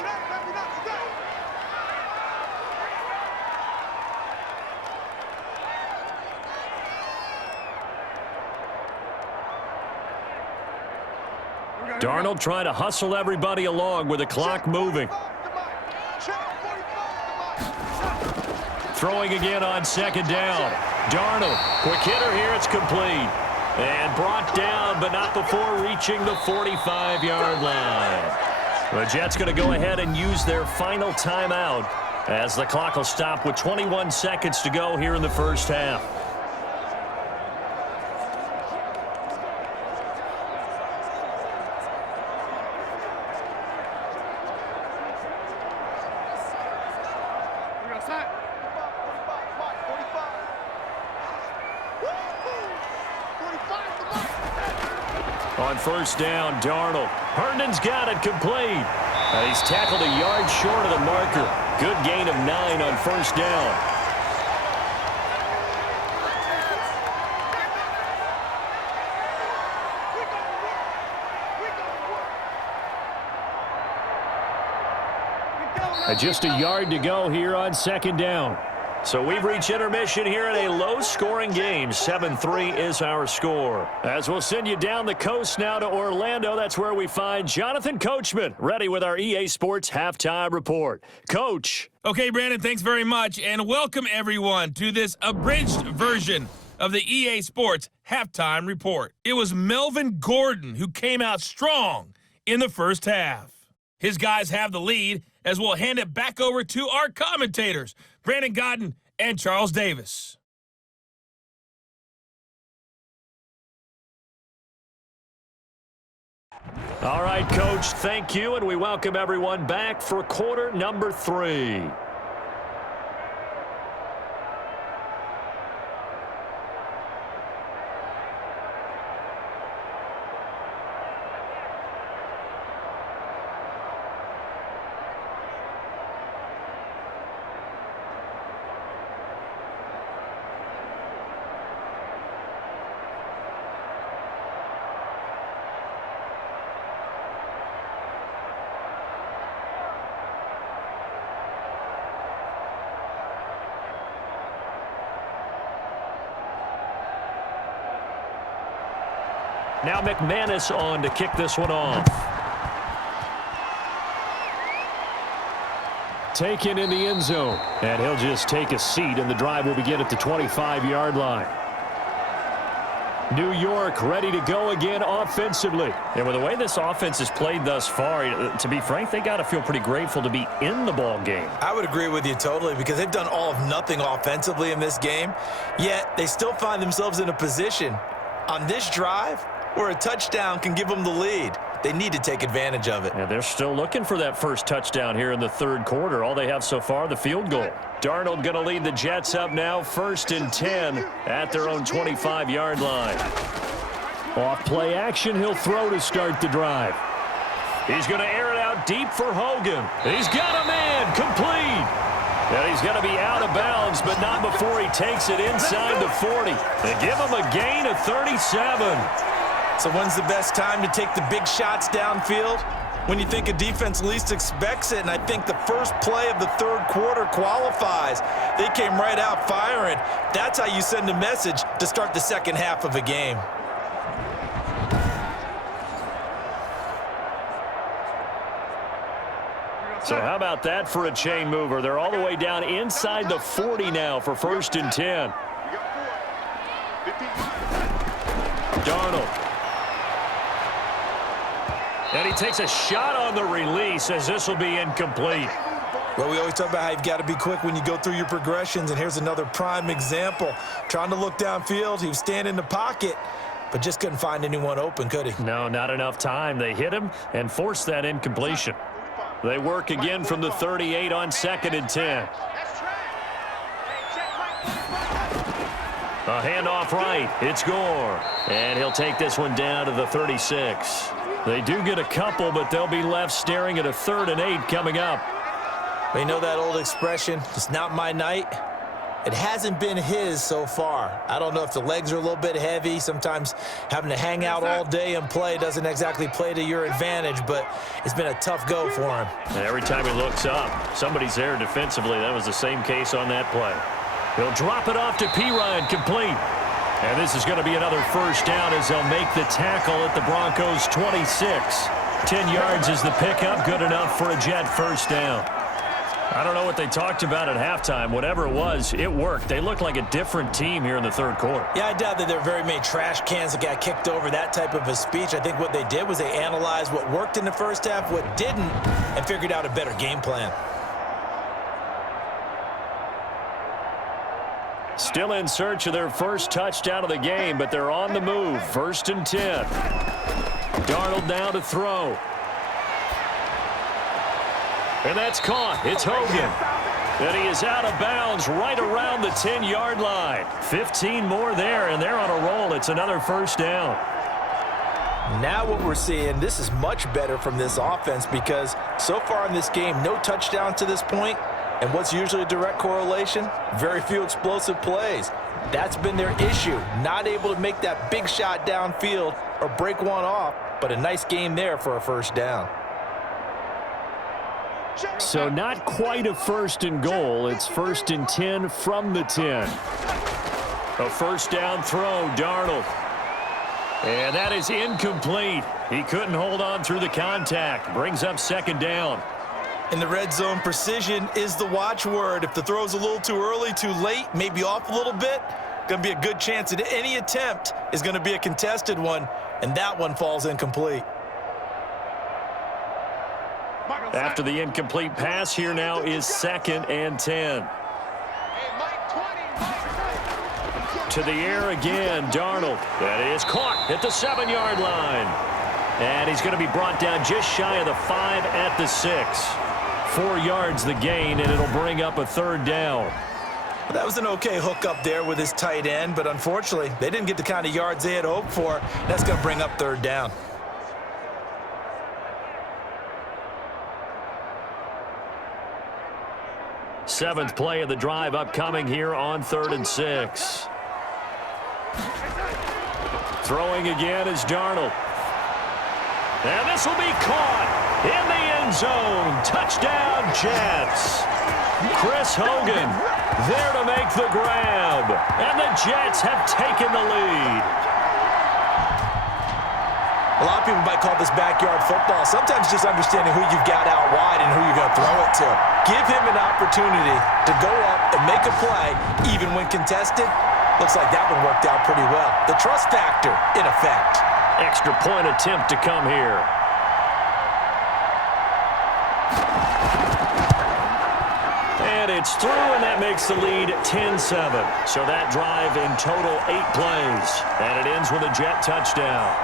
Darnold trying to hustle everybody along with the clock moving. Throwing again on second down. Darnold, quick hitter here, it's complete. And brought down, but not before reaching the 45-yard line. The Jets going to go ahead and use their final timeout as the clock will stop with 21 seconds to go here in the first half. On first down, Darnold. Herndon's got it complete. He's tackled a yard short of the marker. Good gain of 9 on first down. Just a yard to go here on second down. So we've reached intermission here in a low-scoring game. 7-3 is our score. As we'll send you down the coast now to Orlando, that's where we find Jonathan Coachman, ready with our EA Sports Halftime Report. Coach. Okay, Brandon, thanks very much, and welcome everyone to this abridged version of the EA Sports Halftime Report. It was Melvin Gordon who came out strong in the first half. His guys have the lead, as we'll hand it back over to our commentators, Brandon Godden and Charles Davis. All right, Coach, thank you, and we welcome everyone back for quarter number 3. Now McManus on to kick this one off. Taken in the end zone. And he'll just take a seat, and the drive will begin at the 25-yard line. New York ready to go again offensively. And with the way this offense has played thus far, to be frank, they got to feel pretty grateful to be in the ball game. I would agree with you totally, because they've done all of nothing offensively in this game, yet they still find themselves in a position on this drive where a touchdown can give them the lead. They need to take advantage of it. Yeah, they're still looking for that first touchdown here in the third quarter. All they have so far, the field goal. Darnold going to lead the Jets up now, 1st and 10 at their own 25-yard line. Off play action, he'll throw to start the drive. He's going to air it out deep for Hogan. He's got a man, complete. And he's going to be out of bounds, but not before he takes it inside the 40. They give him a gain of 37. So when's the best time to take the big shots downfield? when you think a defense least expects it, and I think the first play of the third quarter qualifies. They came right out firing. That's how you send a message to start the second half of a game. So how about that for a chain mover? They're all the way down inside the 40 now for 1st and 10. Darnold. And he takes a shot on the release as this will be incomplete. Well, we always talk about how you've got to be quick when you go through your progressions, and here's another prime example. Trying to look downfield, he was standing in the pocket, but just couldn't find anyone open, could he? No, not enough time. They hit him and forced that incompletion. They work again from the 38 on 2nd and 10. A handoff right. It's Gore. And he'll take this one down to the 36. They do get a couple, but they'll be left staring at a 3rd and 8 coming up. You know that old expression, it's not my night? It hasn't been his so far. I don't know if the legs are a little bit heavy. Sometimes having to hang out all day and play doesn't exactly play to your advantage, but it's been a tough go for him. And every time he looks up, somebody's there defensively. That was the same case on that play. He'll drop it off to Ryan, complete. And this is going to be another 1st down as they'll make the tackle at the Broncos' 26. 10 yards is the pickup, good enough for a Jet 1st down. I don't know what they talked about at halftime. Whatever it was, it worked. They look like a different team here in the 3rd quarter. Yeah, I doubt that there are very many trash cans that got kicked over, that type of a speech. I think what they did was they analyzed what worked in the first half, what didn't, and figured out a better game plan. Still in search of their first touchdown of the game, but they're on the move. 1st and 10. Darnold now to throw. And that's caught. It's Hogan. And he is out of bounds right around the 10-yard line. 15 more there, and they're on a roll. It's another 1st down. Now what we're seeing, this is much better from this offense because so far in this game, no touchdown to this point. And what's usually a direct correlation? Very few explosive plays. That's been their issue. Not able to make that big shot downfield or break one off, but a nice game there for a 1st down. So not quite a 1st and goal. It's 1st and 10 from the 10. A 1st down throw, Darnold. And that is incomplete. He couldn't hold on through the contact. Brings up 2nd down. In the red zone, precision is the watchword. If the throw's a little too early, too late, maybe off a little bit, going to be a good chance that any attempt is going to be a contested one, and that one falls incomplete. After the incomplete pass, here now is 2nd and 10. To the air again, Darnold. That is caught at the 7-yard line. And he's going to be brought down just shy of the 5 at the 6. 4 yards the gain, and it'll bring up a 3rd down. Well, that was an okay hook up there with his tight end, but unfortunately, they didn't get the kind of yards they had hoped for. That's going to bring up 3rd down. Seventh play of the drive upcoming here on 3rd and 6. Throwing again is Darnold. And this will be caught in the end zone. Touchdown, Jets. Chris Hogan there to make the grab. And the Jets have taken the lead. A lot of people might call this backyard football. Sometimes just understanding who you've got out wide and who you're going to throw it to. Give him an opportunity to go up and make a play, even when contested. Looks like that one worked out pretty well. The trust factor, in effect. Extra point attempt to come here. And it's through, and that makes the lead 10-7. So that drive in total 8 plays. And it ends with a Jet touchdown.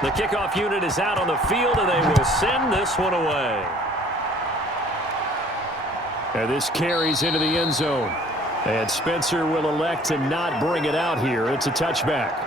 The kickoff unit is out on the field, and they will send this one away. And this carries into the end zone. And Spencer will elect to not bring it out here. It's a touchback.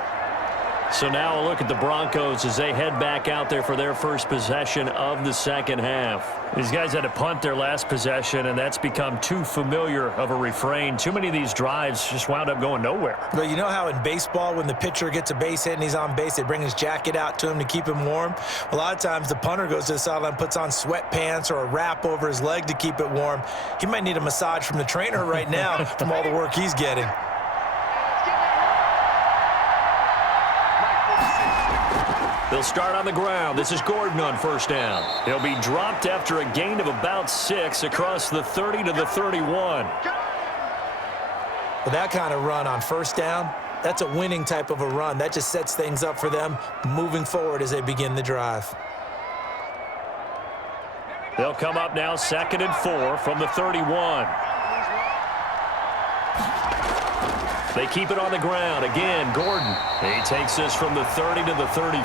So now a look at the Broncos as they head back out there for their first possession of the second half. These guys had to punt their last possession, and that's become too familiar of a refrain. Too many of these drives just wound up going nowhere. But you know how in baseball, when the pitcher gets a base hit and he's on base, they bring his jacket out to him to keep him warm? A lot of times the punter goes to the sideline, puts on sweatpants or a wrap over his leg to keep it warm. He might need a massage from the trainer right now from all the work he's getting. They'll start on the ground. This is Gordon on first down. He'll be dropped after a gain of about 6 across the 30 to the 31. With that kind of run on first down, that's a winning type of a run. That just sets things up for them moving forward as they begin the drive. They'll come up now 2nd and 4 from the 31. They keep it on the ground. Again, Gordon. He takes this from the 30 to the 34.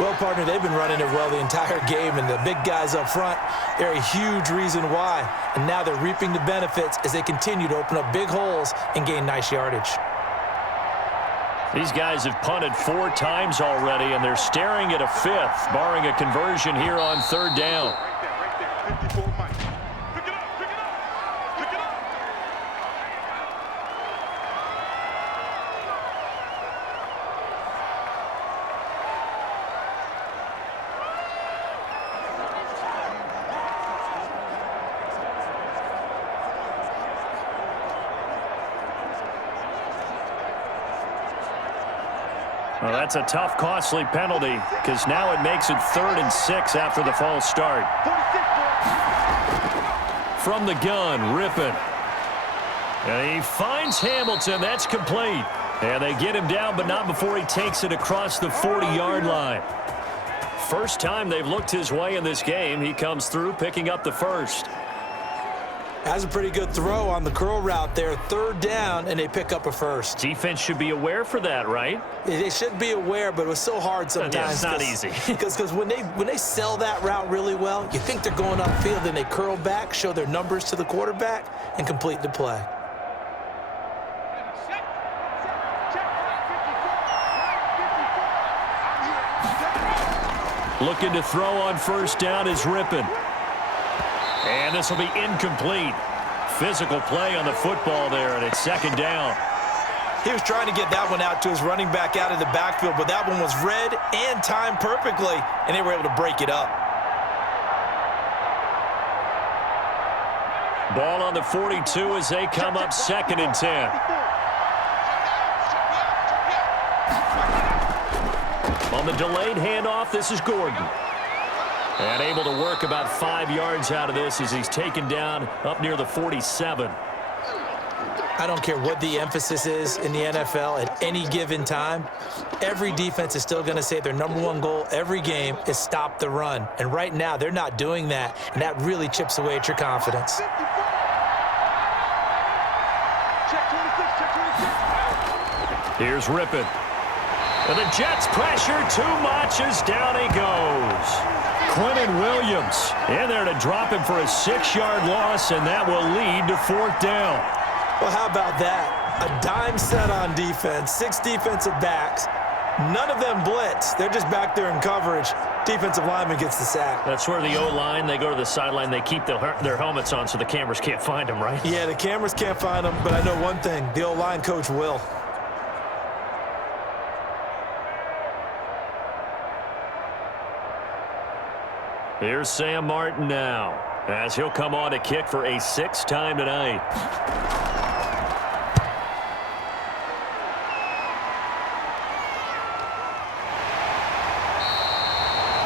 Well, partner, they've been running it well the entire game, and the big guys up front, they're a huge reason why. And now they're reaping the benefits as they continue to open up big holes and gain nice yardage. These guys have punted 4 times already, and they're staring at a 5th, barring a conversion here on 3rd down. Right there, 54 Mike. Pick it up, pick it up, pick it up. Well, that's a tough, costly penalty because now it makes it 3rd and 6 after the false start. From the gun, Rypien. And he finds Hamilton. That's complete. And they get him down, but not before he takes it across the 40-yard line. First time they've looked his way in this game. He comes through picking up the first. Has a pretty good throw on the curl route there. 3rd down, and they pick up a first. Defense should be aware for that, right? They should be aware, but it was so hard sometimes. Yeah, it's not easy. Because when they sell that route really well, you think they're going upfield, and they curl back, show their numbers to the quarterback, and complete the play. Looking to throw on first down is Rypien. And this will be incomplete. Physical play on the football there, and it's 2nd down. He was trying to get that one out to his running back out of the backfield, but that one was read and timed perfectly, and they were able to break it up. Ball on the 42 as they come up 2nd and 10. On the delayed handoff, this is Gordon. And able to work about 5 yards out of this as he's taken down up near the 47. I don't care what the emphasis is in the NFL at any given time. Every defense is still going to say their #1 goal every game is stop the run. And right now, they're not doing that, and that really chips away at your confidence. Here's Rypien. And the Jets pressure too much as down he goes. Quentin Williams in there to drop him for a 6-yard loss, and that will lead to 4th down. Well, how about that? A dime set on defense, 6 defensive backs. None of them blitz. They're just back there in coverage. Defensive lineman gets the sack. That's where the O-line, they go to the sideline, they keep their helmets on so the cameras can't find them, right? Yeah, the cameras can't find them, but I know one thing. The O-line coach will. Here's Sam Martin now, as he'll come on to kick for a 6th time tonight.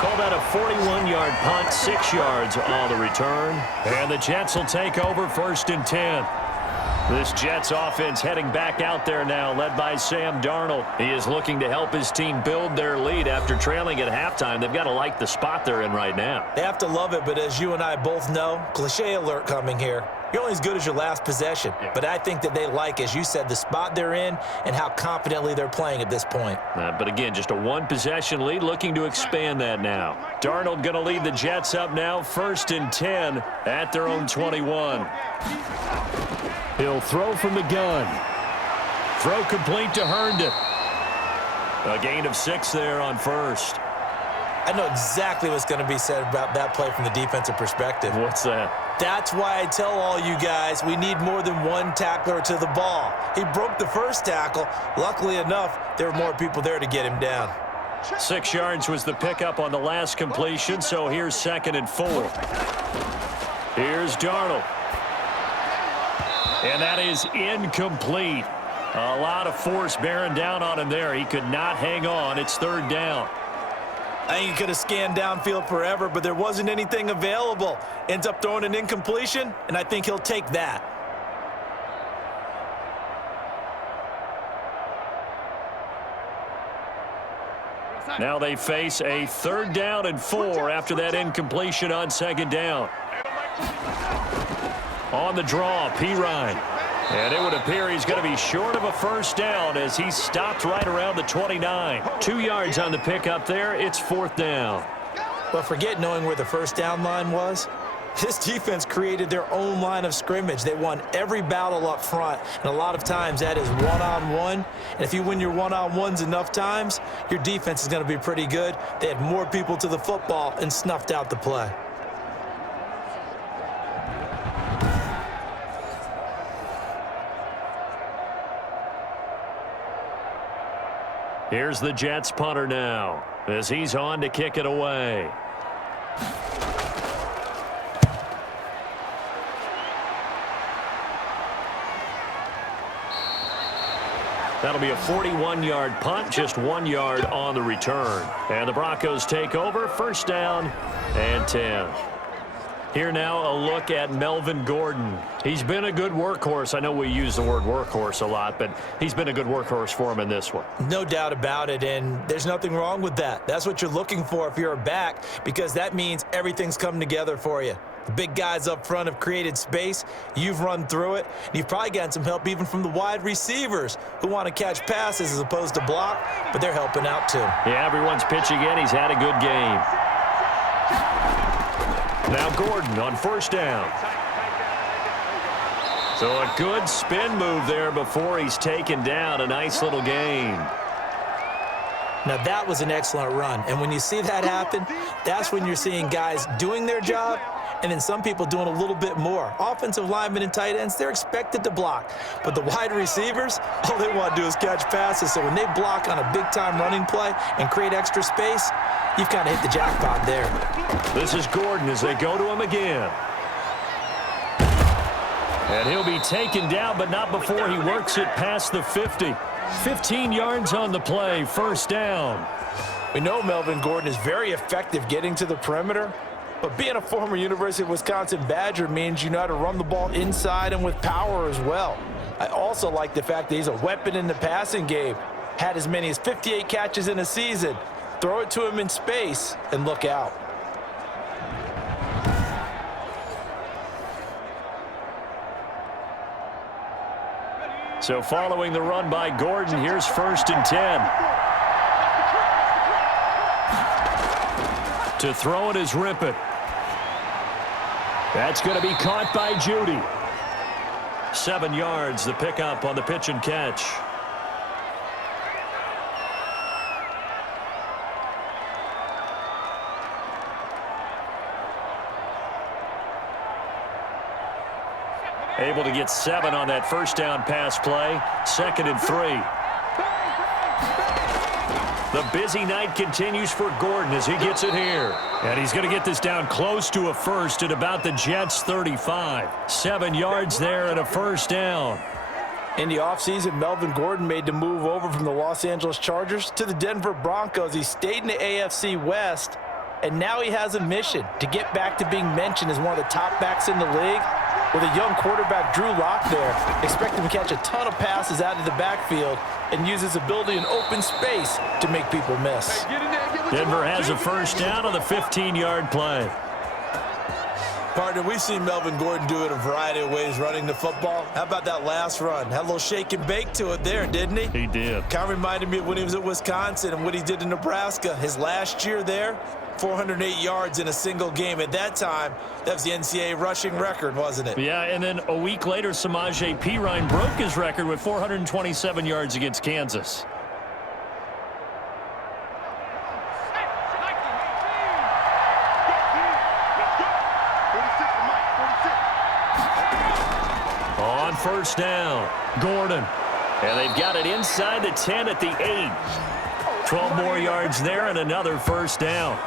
Call that a 41-yard punt, 6 yards on the return. And the Jets will take over 1st and 10. This Jets offense heading back out there now, led by Sam Darnold. He is looking to help his team build their lead after trailing at halftime. They've got to like the spot they're in right now. They have to love it, but as you and I both know, cliche alert coming here. You're only as good as your last possession. But I think that they like, as you said, the spot they're in and how confidently they're playing at this point. But again, just a one-possession lead, looking to expand that now. Darnold going to lead the Jets up now, 1st and 10 at their own 21. He'll throw from the gun. Throw complete to Herndon. A gain of 6 there on 1st. I know exactly what's going to be said about that play from the defensive perspective. What's that? That's why I tell all you guys we need more than one tackler to the ball. He broke the first tackle. Luckily enough, there were more people there to get him down. 6 yards was the pickup on the last completion, so here's 2nd and 4. Here's Darnold. And that is incomplete. A lot of force bearing down on him there. He could not hang on. It's 3rd down. I think he could have scanned downfield forever, but there wasn't anything available. Ends up throwing an incompletion, and I think he'll take that. Now they face a 3rd down and 4 after that incompletion on 2nd down. On the draw, Rypien. And it would appear he's going to be short of a 1st down as he stopped right around the 29. 2 yards on the pickup there. It's 4th down. But forget knowing where the 1st down line was. This defense created their own line of scrimmage. They won every battle up front, and a lot of times that is one-on-one. And if you win your one-on-ones enough times, your defense is going to be pretty good. They had more people to the football and snuffed out the play. Here's the Jets punter now as he's on to kick it away. That'll be a 41-yard punt, just 1 yard on the return. And the Broncos take over, 1st down and 10. Here now, a look at Melvin Gordon. He's been a good workhorse. I know we use the word workhorse a lot, but he's been a good workhorse for him in this one. No doubt about it, and there's nothing wrong with that. That's what you're looking for if you're a back, because that means everything's come together for you. The big guys up front have created space. You've run through it. And you've probably gotten some help even from the wide receivers who want to catch passes as opposed to block, but they're helping out too. Yeah, everyone's pitching in. He's had a good game. Now Gordon on 1st down. So a good spin move there before he's taken down. A nice little gain. Now that was an excellent run. And when you see that happen, that's when you're seeing guys doing their job and then some people doing a little bit more. Offensive linemen and tight ends, they're expected to block. But the wide receivers, all they want to do is catch passes. So when they block on a big-time running play and create extra space, you've kind of hit the jackpot there. This is Gordon as they go to him again. And he'll be taken down, but not before he works it past the 50. 15 yards on the play, 1st down. We know Melvin Gordon is very effective getting to the perimeter, but being a former University of Wisconsin Badger means you know how to run the ball inside and with power as well. I also like the fact that he's a weapon in the passing game. Had as many as 58 catches in a season. Throw it to him in space and look out. So following the run by Gordon, here's 1st and 10. To throw it is Rypien. That's going to be caught by Judy. 7 yards, the pickup on the pitch and catch. Able to get 7 on that 1st down pass play. 2nd and 3. The busy night continues for Gordon as he gets it here. And he's going to get this down close to a 1st at about the Jets' 35. 7 yards there and a 1st down. In the offseason, Melvin Gordon made the move over from the Los Angeles Chargers to the Denver Broncos. He stayed in the AFC West, and now he has a mission to get back to being mentioned as one of the top backs in the league. With a young quarterback, Drew Lock there, expect him to catch a ton of passes out of the backfield and use his ability in open space to make people miss. Denver has a 1st down on the 15-yard play. Partner, we've seen Melvin Gordon do it a variety of ways running the football. How about that last run? Had a little shake and bake to it there, didn't he? He did. Kind of reminded me of when he was at Wisconsin and what he did in Nebraska. His last year there, 408 yards in a single game. At that time, that was the NCAA rushing record, wasn't it? Yeah, and then a week later, Samaje Perine broke his record with 427 yards against Kansas. On first down, Gordon. And they've got it inside the 10 at the 8. 12 more yards there and another first down.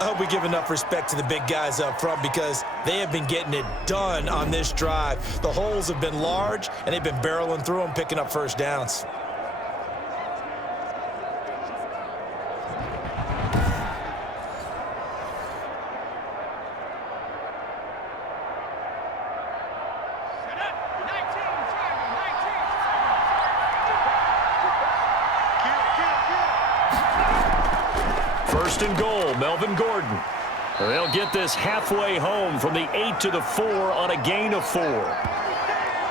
I hope we give enough respect to the big guys up front because they have been getting it done on this drive. The holes have been large, and they've been barreling through them, picking up first downs. First and goal, Melvin Gordon. They'll get this halfway home from the 8 to the 4 on a gain of 4.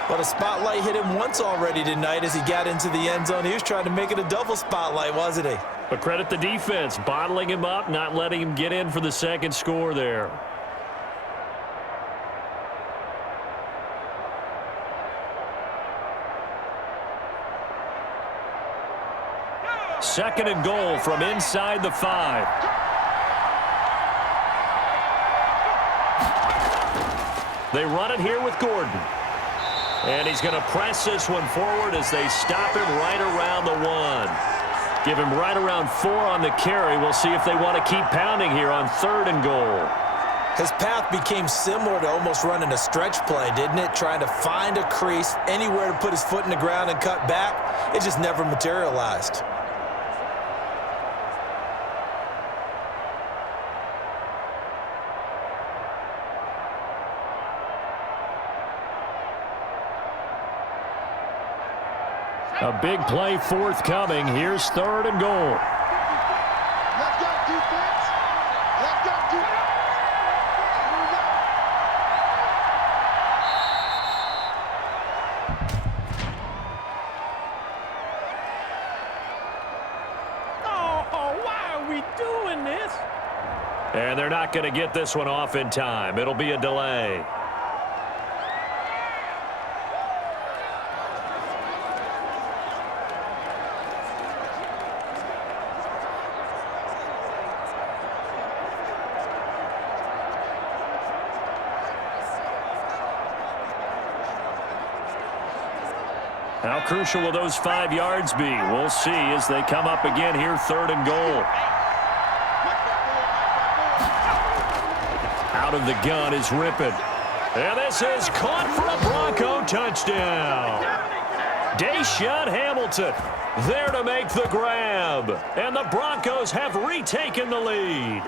But a spotlight hit him once already tonight as he got into the end zone. He was trying to make it a double spotlight, wasn't he? But credit the defense, bottling him up, not letting him get in for the second score there. Second and goal from inside the 5. They run it here with Gordon. And he's going to press this one forward as they stop him right around the 1. Give him right around 4 on the carry. We'll see if they want to keep pounding here on third and goal. His path became similar to almost running a stretch play, didn't it? Trying to find a crease, anywhere to put his foot in the ground and cut back. It just never materialized. A big play forthcoming. Here's third and goal. Let's go, defense. Let's go, defense. Oh, why are we doing this? And they're not going to get this one off in time. It'll be a delay. How crucial will those 5 yards be? We'll see as they come up again here, third and goal. Out of the gun is Rypien. And this is caught for a Bronco touchdown. Deshaun Hamilton there to make the grab. And the Broncos have retaken the lead.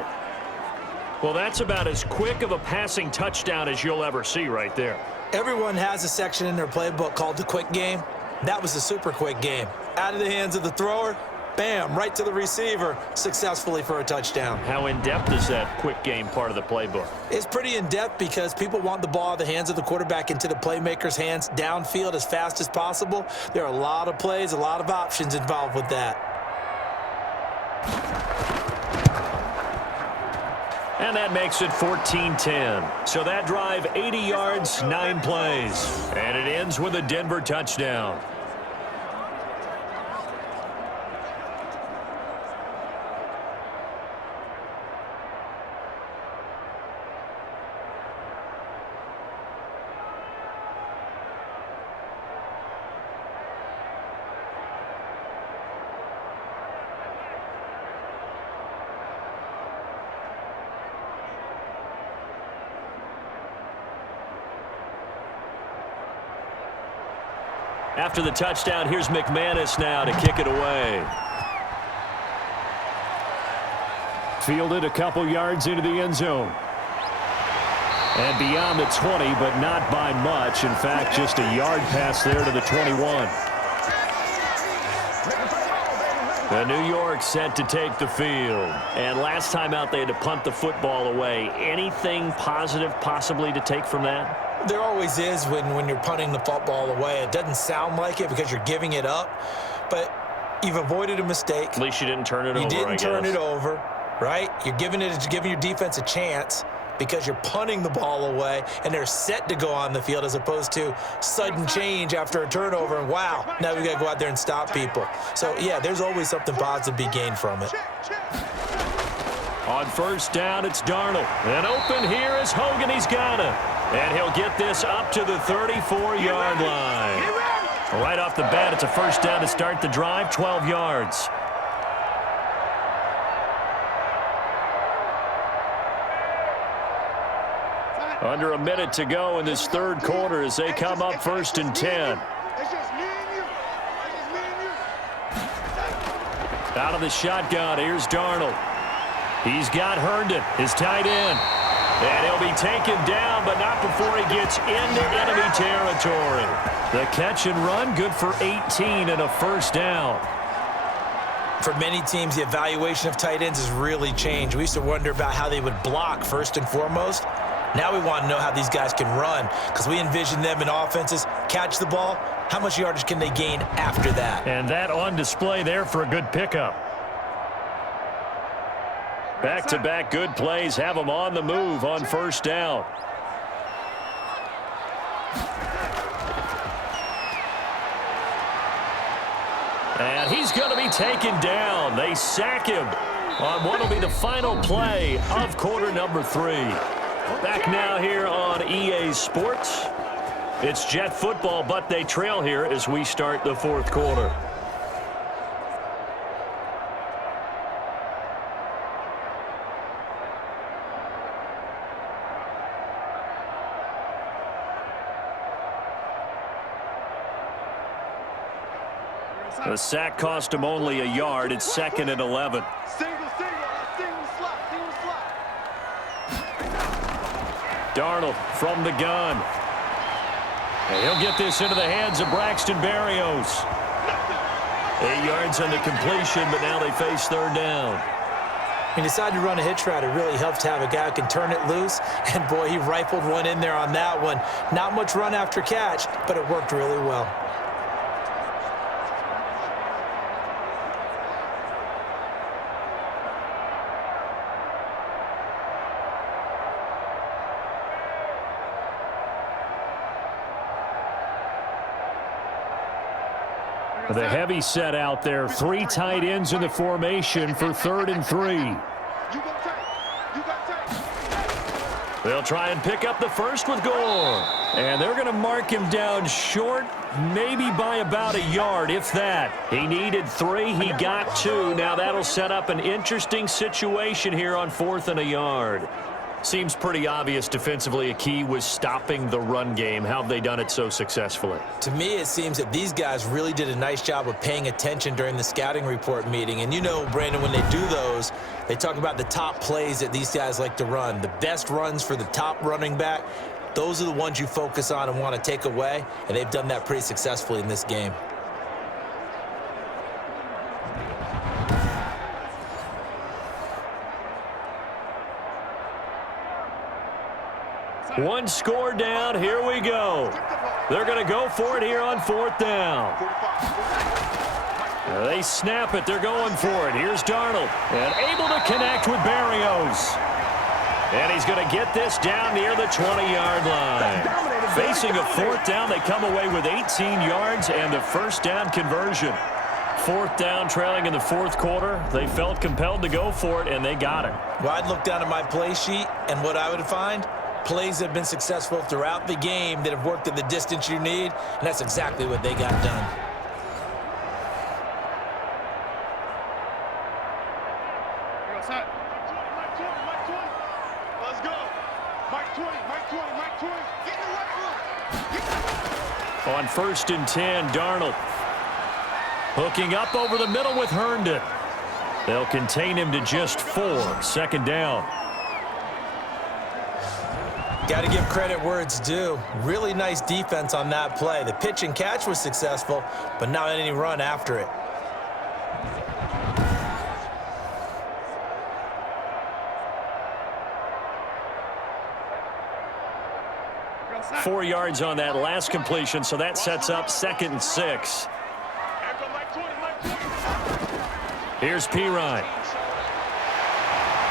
Well, that's about as quick of a passing touchdown as you'll ever see right there. Everyone has a section in their playbook called the quick game. That was a super quick game. Out of the hands of the thrower, bam, right to the receiver, successfully for a touchdown. How in-depth is that quick game part of the playbook? It's pretty in-depth because people want the ball out of the hands of the quarterback into the playmaker's hands downfield as fast as possible. There are a lot of plays, a lot of options involved with that. And that makes it 14-10. So that drive, 80 yards, 9 plays. And it ends with a Denver touchdown. After the touchdown, here's McManus now to kick it away. Fielded a couple yards into the end zone. And beyond the 20, but not by much. In fact, just a yard pass there to the 21. New York set to take the field. And last time out, they had to punt the football away. Anything positive possibly to take from that? There always is when you're punting the football away. It doesn't sound like it because you're giving it up, but you've avoided a mistake. At least you didn't turn it over, You didn't I turn guess. it over, right? You're giving your defense a chance because you're punting the ball away, and they're set to go on the field as opposed to sudden change after a turnover, and wow, now we got to go out there and stop people. So, yeah, there's always something positive to be gained from it. On first down, it's Darnold. And open here is Hogan. He's got it. And he'll get this up to the 34-yard line. Right off the bat, it's a first down to start the drive, 12 yards. Under a minute to go in this third quarter as they come up first and 10. Out of the shotgun, here's Darnold. He's got Herndon, his tight end. And he'll be taken down, but not before he gets into enemy territory. The catch and run, good for 18 and a first down. For many teams, the evaluation of tight ends has really changed. We used to wonder about how they would block first and foremost. Now we want to know how these guys can run because we envision them in offenses, catch the ball, how much yardage can they gain after that? And that on display there for a good pickup. Back-to-back good plays have them on the move on first down. And he's going to be taken down. They sack him on what will be the final play of quarter number 3. Back now here on EA Sports. It's Jet football, but they trail here as we start the fourth quarter. The sack cost him only a yard. It's 2nd and 11. Single slot. Darnold from the gun. And he'll get this into the hands of Braxton Berrios. 8 yards on the completion, but now they face third down. He decided to run a hitch route. It really helps to have a guy who can turn it loose. And, boy, he rifled one in there on that one. Not much run after catch, but it worked really well. The heavy set out there. 3 tight ends in the formation for 3rd and 3. They'll try and pick up the first with Gore. And they're going to mark him down short, maybe by about a yard, if that. He needed 3. He got 2. Now that'll set up an interesting situation here on 4th and a yard. Seems pretty obvious defensively a key was stopping the run game. How have they done it so successfully? To me, it seems that these guys really did a nice job of paying attention during the scouting report meeting. And you know, Brandon, when they do those, they talk about the top plays that these guys like to run. The best runs for the top running back, those are the ones you focus on and want to take away. And they've done that pretty successfully in this game. One score down. Here we go. They're going to go for it here on 4th down. They snap it. They're going for it. Here's Darnold. And able to connect with Berrios. And he's going to get this down near the 20-yard line. Facing a 4th down, they come away with 18 yards and the first down conversion. 4th down, trailing in the 4th quarter. They felt compelled to go for it, and they got it. Well, I'd look down at my play sheet, and what I would find, plays that have been successful throughout the game that have worked at the distance you need, and that's exactly what they got done. Let's go. Mike 20. Get in the right one. On 1st and 10, Darnold hooking up over the middle with Herndon. They'll contain him to just 4. 2nd down. Got to give credit where it's due. Really nice defense on that play. The pitch and catch was successful, but not any run after it. 4 yards on that last completion, so that sets up 2nd and 6. Here's Pirine.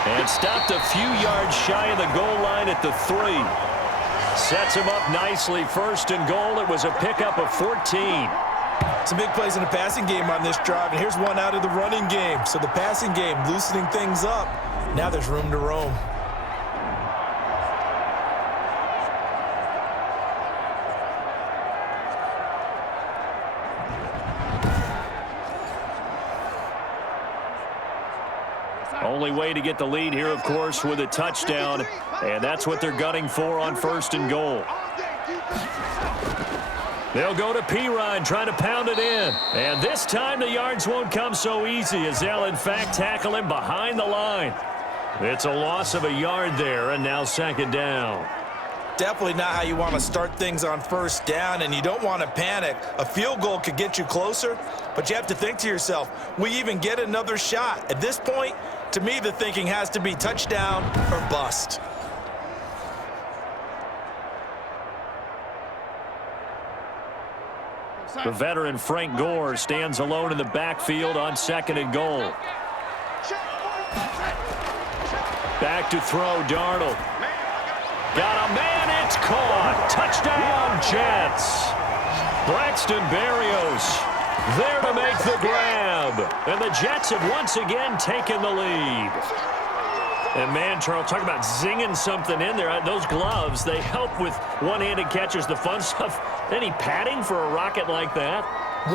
And stopped a few yards shy of the goal line at the 3. Sets him up nicely. 1st and goal. It was a pickup of 14. Some big plays in the passing game on this drive, and here's one out of the running game. So the passing game loosening things up. Now there's room to roam. Only way to get the lead here, of course, with a touchdown, and that's what they're gunning for on 1st and goal. They'll go to Pirine, trying to pound it in. And this time the yards won't come so easy as they'll, in fact, tackle him behind the line. It's a loss of a yard there, and now 2nd down. Definitely not how you want to start things on 1st down, and you don't want to panic. A field goal could get you closer, but you have to think to yourself, we even get another shot. At this point, to me, the thinking has to be touchdown or bust. The veteran Frank Gore stands alone in the backfield on 2nd and goal. Back to throw, Darnold. Got a man, it's caught. Touchdown, Jets. Braxton Berrios there to make the grab. And the Jets have once again taken the lead. And man, Charles, talk about zinging something in there. Those gloves, they help with one-handed catches, the fun stuff. Any padding for a rocket like that?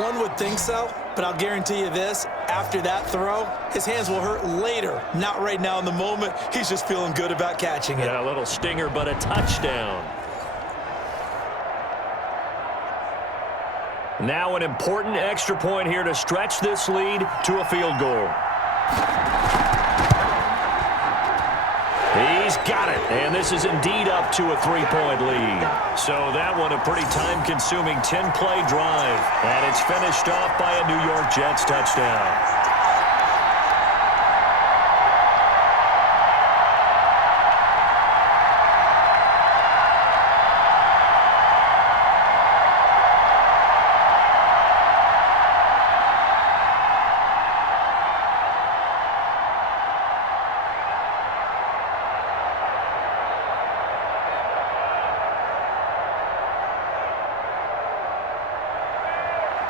One would think so, but I'll guarantee you this. After that throw, his hands will hurt later. Not right now in the moment. He's just feeling good about catching it. Yeah, a little stinger, but a touchdown. Now an important extra point here to stretch this lead to a field goal. He's got it, and this is indeed up to a 3-point lead. So that one a pretty time-consuming 10-play drive, and it's finished off by a New York Jets touchdown.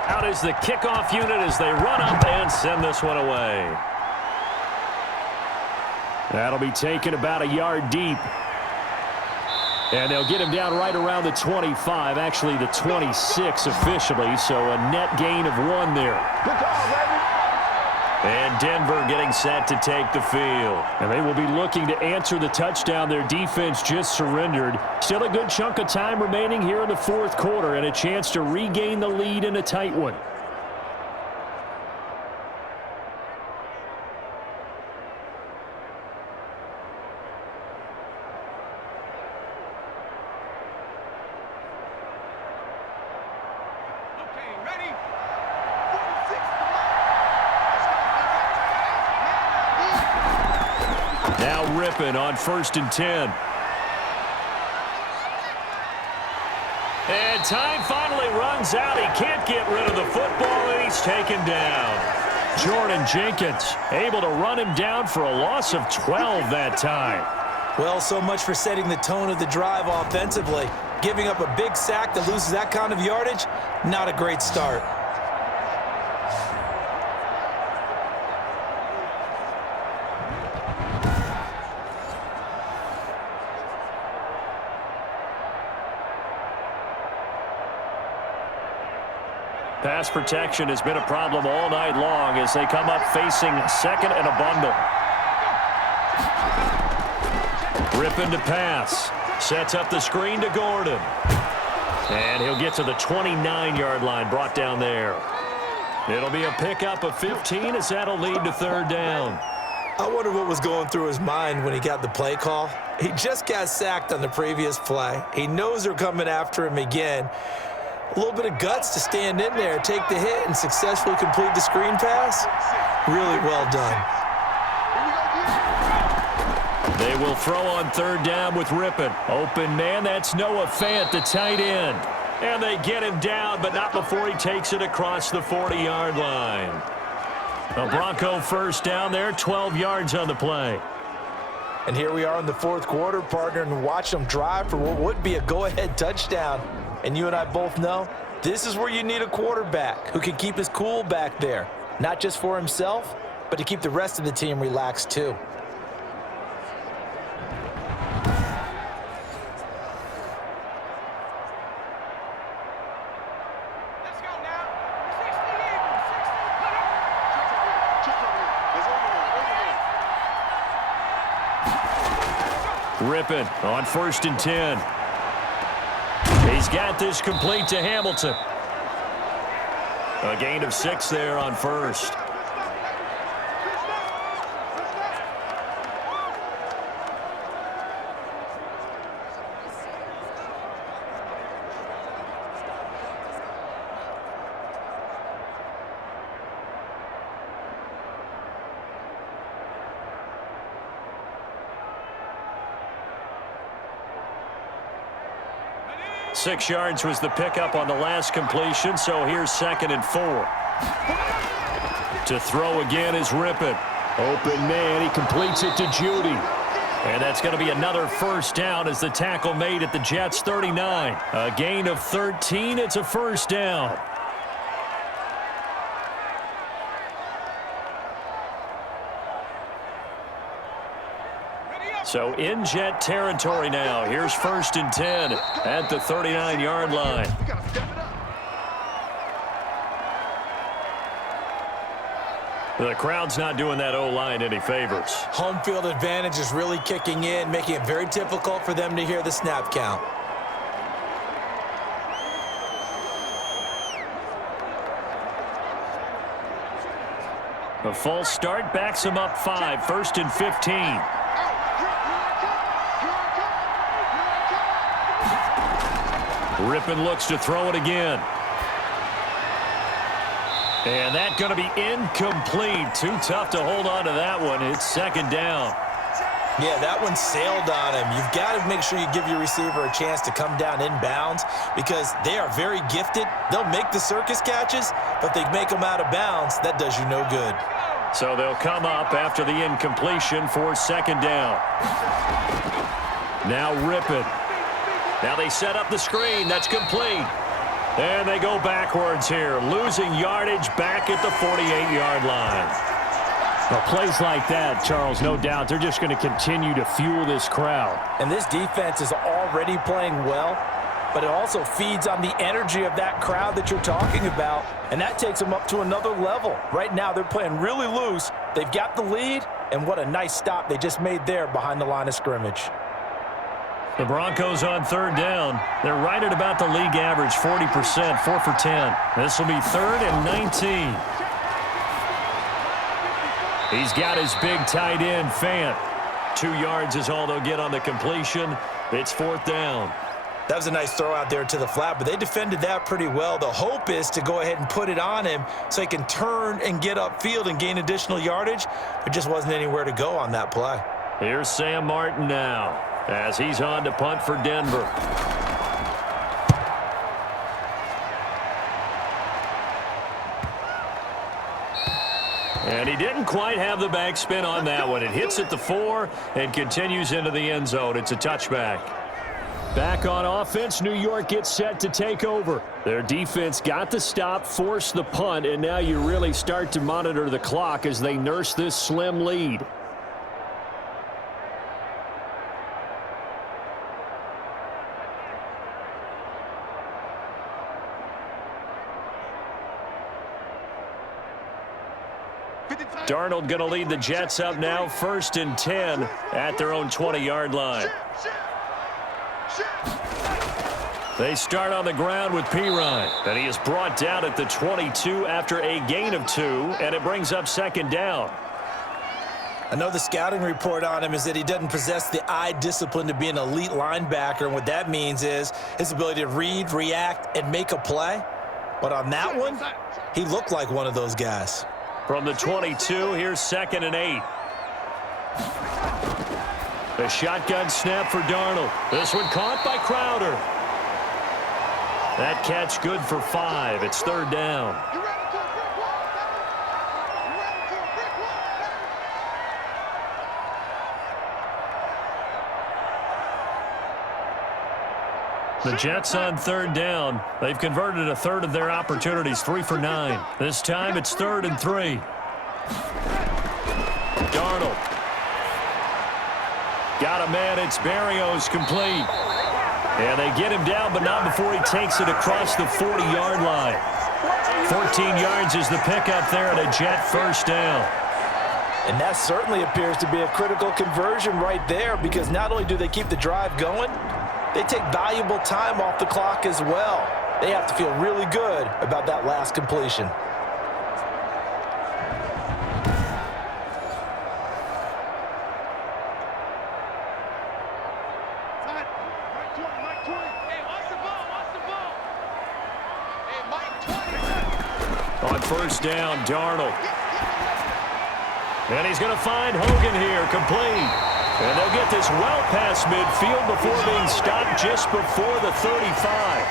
Out is the kickoff unit as they run up and send this one away. That'll be taken about a yard deep. And they'll get him down right around the 25, actually the 26 officially, so a net gain of 1 there. Good call, baby. And Denver getting set to take the field. And they will be looking to answer the touchdown their defense just surrendered. Still a good chunk of time remaining here in the 4th quarter and a chance to regain the lead in a tight one. Okay, ready? Now Rypien on 1st and 10. And time finally runs out. He can't get rid of the football, and he's taken down. Jordan Jenkins able to run him down for a loss of 12 that time. Well, so much for setting the tone of the drive offensively. Giving up a big sack that loses that kind of yardage, not a great start. Pass protection has been a problem all night long as they come up facing 2nd and a bundle. Rypien to pass. Sets up the screen to Gordon. And he'll get to the 29-yard line, brought down there. It'll be a pickup of 15 as that'll lead to 3rd down. I wonder what was going through his mind when he got the play call. He just got sacked on the previous play. He knows they're coming after him again. A little bit of guts to stand in there, take the hit, and successfully complete the screen pass. Really well done. They will throw on third down with Rypien. Open man, that's Noah Fant, the tight end. And they get him down, but not before he takes it across the 40-yard line. A Bronco first down there, 12 yards on the play. And here we are in the fourth quarter, partner, and watch them drive for what would be a go-ahead touchdown. And you and I both know this is where you need a quarterback who can keep his cool back there, not just for himself, but to keep the rest of the team relaxed too. Rypien on 1st and 10. He's got this complete to Hamilton. A gain of 6 there on first. Six yards was the pickup on the last completion, so here's 2nd and 4. To throw again is Rypien. Open man, he completes it to Judy. And that's going to be another first down as the tackle made at the Jets' 39. A gain of 13, it's a first down. So in Jet territory now. Here's 1st and 10 at the 39-yard line. The crowd's not doing that O-line any favors. Home field advantage is really kicking in, making it very difficult for them to hear the snap count. A false start backs him up 5, 1st and 15. Rypien looks to throw it again. And that's going to be incomplete. Too tough to hold on to that one. It's 2nd down. Yeah, that one sailed on him. You've got to make sure you give your receiver a chance to come down inbounds because they are very gifted. They'll make the circus catches, but they make them out of bounds. That does you no good. So they'll come up after the incompletion for 2nd down. Now Rypien. Now they set up the screen. That's complete. And they go backwards here, losing yardage back at the 48-yard line. Well, plays like that, Charles, no doubt, they're just going to continue to fuel this crowd. And this defense is already playing well, but it also feeds on the energy of that crowd that you're talking about, and that takes them up to another level. Right now, they're playing really loose. They've got the lead, and what a nice stop they just made there behind the line of scrimmage. The Broncos on 3rd down. They're right at about the league average, 40%, 4 for 10. This will be 3rd and 19. He's got his big tight end, Fant. 2 yards is all they'll get on the completion. It's 4th down. That was a nice throw out there to the flat, but they defended that pretty well. The hope is to go ahead and put it on him so he can turn and get upfield and gain additional yardage. There just wasn't anywhere to go on that play. Here's Sam Martin now as he's on to punt for Denver. And he didn't quite have the backspin on that one. It hits at the 4 and continues into the end zone. It's a touchback. Back on offense, New York gets set to take over. Their defense got the stop, forced the punt, and now you really start to monitor the clock as they nurse this slim lead. Darnold going to lead the Jets up now, 1st and 10 at their own 20-yard line. They start on the ground with Pirine, and he is brought down at the 22 after a gain of 2, and it brings up 2nd down. I know the scouting report on him is that he doesn't possess the eye discipline to be an elite linebacker, and what that means is his ability to read, react, and make a play. But on that one, he looked like one of those guys. From the 22, here's 2nd and 8. A shotgun snap for Darnold. This one caught by Crowder. That catch good for 5. It's 3rd down. You ran into a brick wall, baby. You ran into a brick wall, baby. The Jets on 3rd down. They've converted a third of their opportunities, 3 for 9. This time it's 3rd and 3. Darnold. Got a man. It's Berrios complete. And they get him down, but not before he takes it across the 40-yard line. 14 yards is the pickup there at a Jet first down. And that certainly appears to be a critical conversion right there, because not only do they keep the drive going, they take valuable time off the clock as well. They have to feel really good about that last completion. On first down, Darnold. And he's going to find Hogan here, complete. And they'll get this well past midfield before being stopped just before the 35.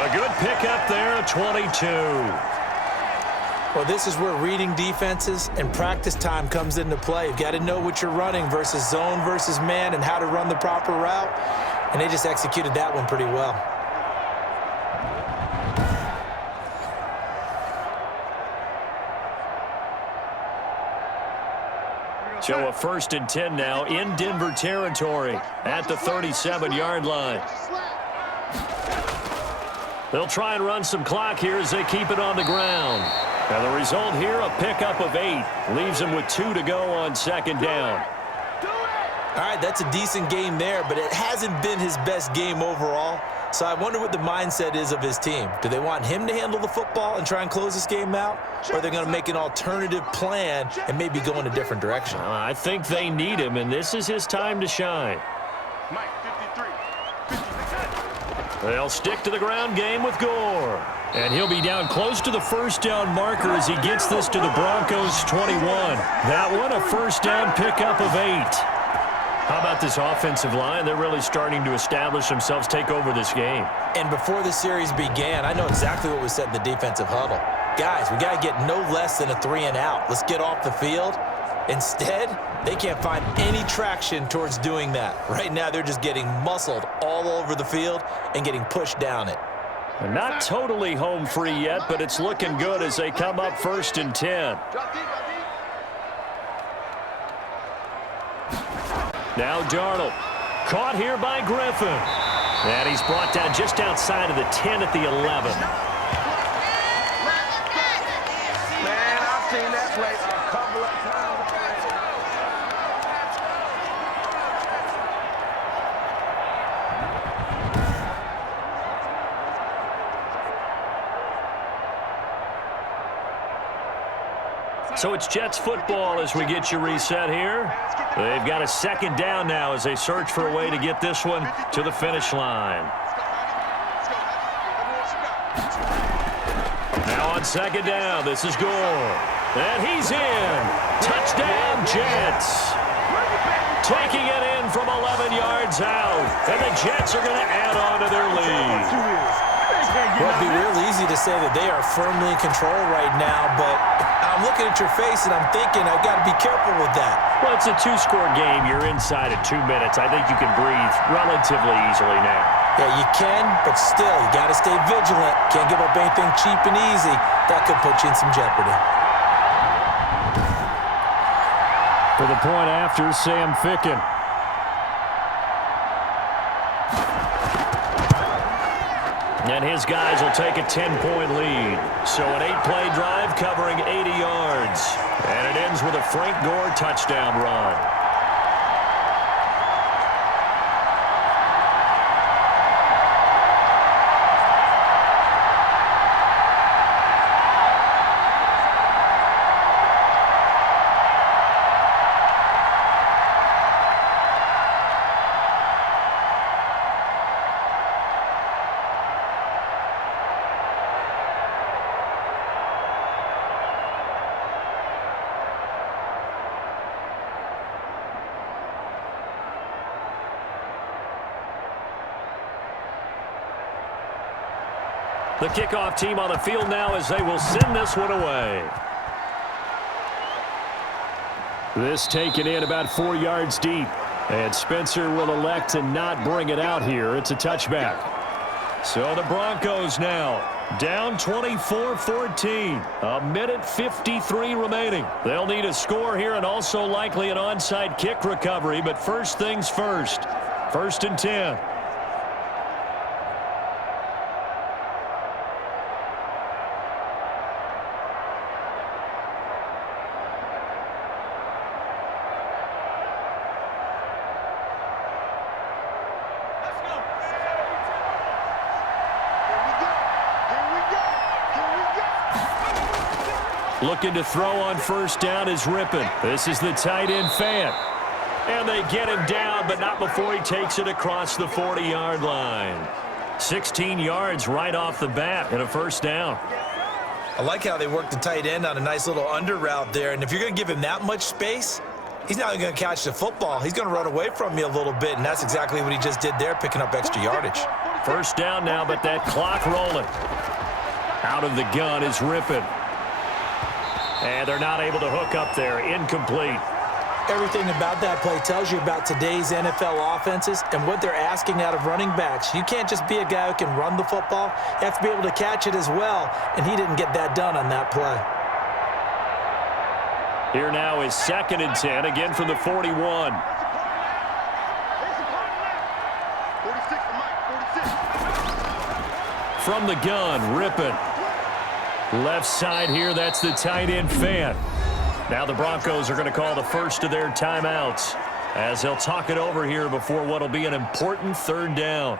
A good pickup there at 22. Well, this is where reading defenses and practice time comes into play. You've got to know what you're running versus zone versus man and how to run the proper route. And they just executed that one pretty well. So a 1st and 10 now in Denver territory at the 37-yard line. They'll try and run some clock here as they keep it on the ground. And the result here, a pickup of 8. Leaves them with 2 to go on 2nd down. All right, that's a decent game there, but it hasn't been his best game overall. So I wonder what the mindset is of his team. Do they want him to handle the football and try and close this game out? Or are they going to make an alternative plan and maybe go in a different direction? I think they need him, and this is his time to shine. Mike, 53. They'll stick to the ground game with Gore. And he'll be down close to the first down marker as he gets this to the Broncos 21. That one, a first down pickup of 8. How about this offensive line? They're really starting to establish themselves, take over this game. And before the series began, I know exactly what was said in the defensive huddle. Guys, we got to get no less than a 3-and-out. Let's get off the field. Instead, they can't find any traction towards doing that. Right now, they're just getting muscled all over the field and getting pushed down it. And not totally home free yet, but it's looking good as they come up 1st and 10. Now Darnold, caught here by Griffin. And he's brought down just outside of the 10 at the 11. Man, I've seen that play a couple of times. So it's Jets football as we get you reset here. They've got a 2nd down now as they search for a way to get this one to the finish line. Now on 2nd down, this is Gore. And he's in. Touchdown, Jets. Taking it in from 11 yards out. And the Jets are going to add on to their lead. Well, it'd be real easy to say that they are firmly in control right now, but I'm looking at your face and I'm thinking I've got to be careful with that. Well, it's a 2-score game. You're inside at 2 minutes. I think you can breathe relatively easily now. Yeah, you can, but still, you got to stay vigilant. Can't give up anything cheap and easy. That could put you in some jeopardy. For the point after, Sam Ficken. And his guys will take a 10-point lead. So an 8-play drive covering 80 yards. And it ends with a Frank Gore touchdown run. The kickoff team on the field now as they will send this one away. This taken in about 4 yards deep. And Spencer will elect to not bring it out here. It's a touchback. So the Broncos now down 24-14. 1:53 remaining. They'll need a score here and also likely an onside kick recovery. But first things first. 1st and 10. Looking to throw on 1st down is Rypien. This is the tight end Fan. And they get him down, but not before he takes it across the 40-yard line. 16 yards right off the bat and a 1st down. I like how they work the tight end on a nice little under route there. And if you're going to give him that much space, he's not going to catch the football. He's going to run away from you a little bit, and that's exactly what he just did there, picking up extra yardage. 1st down now, but that clock rolling. Out of the gun is Rypien. And they're not able to hook up there. Incomplete. Everything about that play tells you about today's NFL offenses and what they're asking out of running backs. You can't just be a guy who can run the football. You have to be able to catch it as well, and he didn't get that done on that play. Here now is 2nd and 10, again from the 41. From the gun, Rypien. Left side here, that's the tight end Fan. Now the Broncos are going to call the first of their timeouts as they'll talk it over here before what will be an important 3rd down.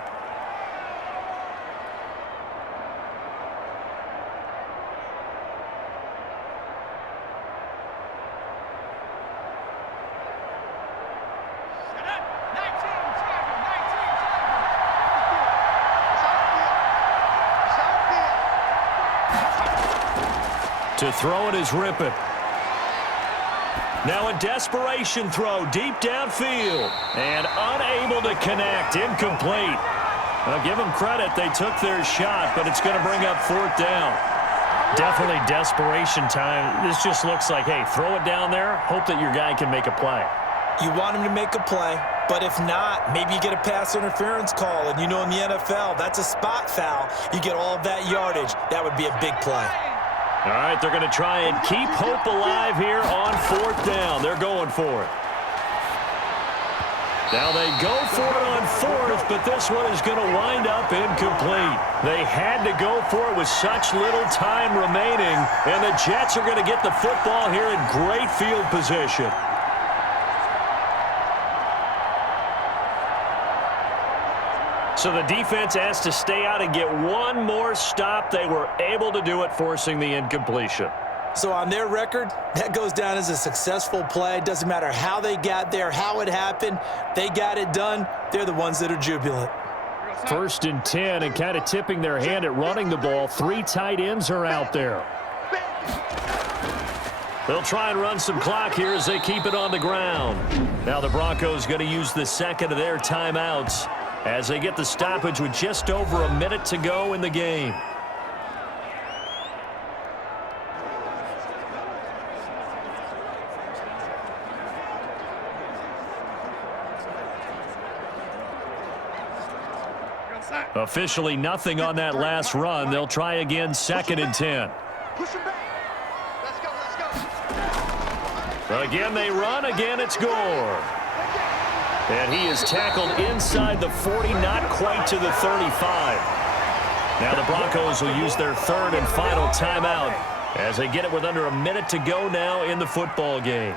To throw it is Rypien. Now a desperation throw deep downfield. And unable to connect. Incomplete. Well, give them credit. They took their shot, but it's going to bring up 4th down. Definitely desperation time. This just looks like, hey, throw it down there. Hope that your guy can make a play. You want him to make a play, but if not, maybe you get a pass interference call. And you know in the NFL, that's a spot foul. You get all of that yardage. That would be a big play. All right, they're going to try and keep hope alive here on 4th down. They're going for it. Now they go for it on 4th, but this one is going to wind up incomplete. They had to go for it with such little time remaining, and the Jets are going to get the football here in great field position. So the defense has to stay out and get one more stop. They were able to do it, forcing the incompletion. So on their record, that goes down as a successful play. Doesn't matter how they got there, how it happened. They got it done. They're the ones that are jubilant. 1st and 10, and kind of tipping their hand at running the ball. 3 tight ends are out there. They'll try and run some clock here as they keep it on the ground. Now the Broncos going to use the 2nd of their timeouts as they get the stoppage with just over a minute to go in the game. Officially nothing on that last run. They'll try again, 2nd and 10. Again they run, again it's Gore. And he is tackled inside the 40, not quite to the 35. Now the Broncos will use their 3rd and final timeout as they get it with under a minute to go now in the football game.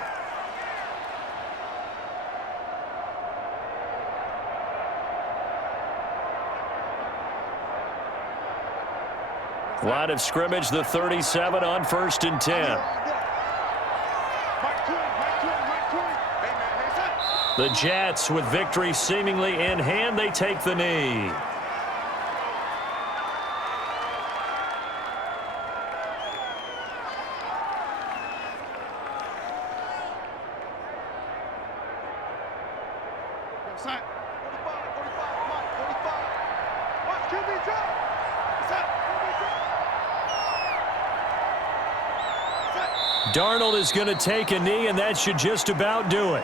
Line of scrimmage, the 37 on 1st and 10. The Jets, with victory seemingly in hand, they take the knee. Darnold is going to take a knee, and that should just about do it.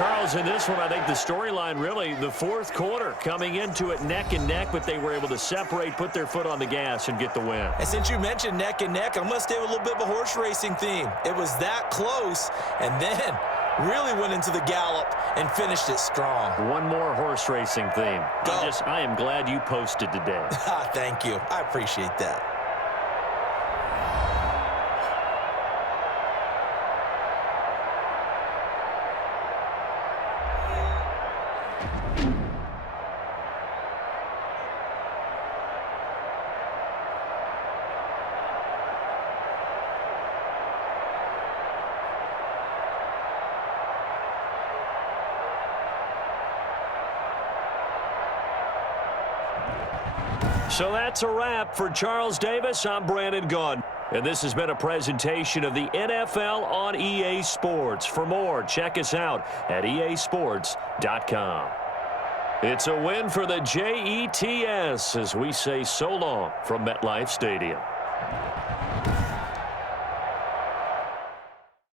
Charles, in this one, I think the storyline really, the fourth quarter, coming into it neck and neck, but they were able to separate, put their foot on the gas, and get the win. And since you mentioned neck and neck, I'm going to stay with a little bit of a horse racing theme. It was that close, and then really went into the gallop and finished it strong. One more horse racing theme. Go. I am glad you posted today. Thank you. I appreciate that. So that's a wrap for Charles Davis. I'm Brandon Gaudin. And this has been a presentation of the NFL on EA Sports. For more, check us out at easports.com. It's a win for the Jets as we say so long from MetLife Stadium.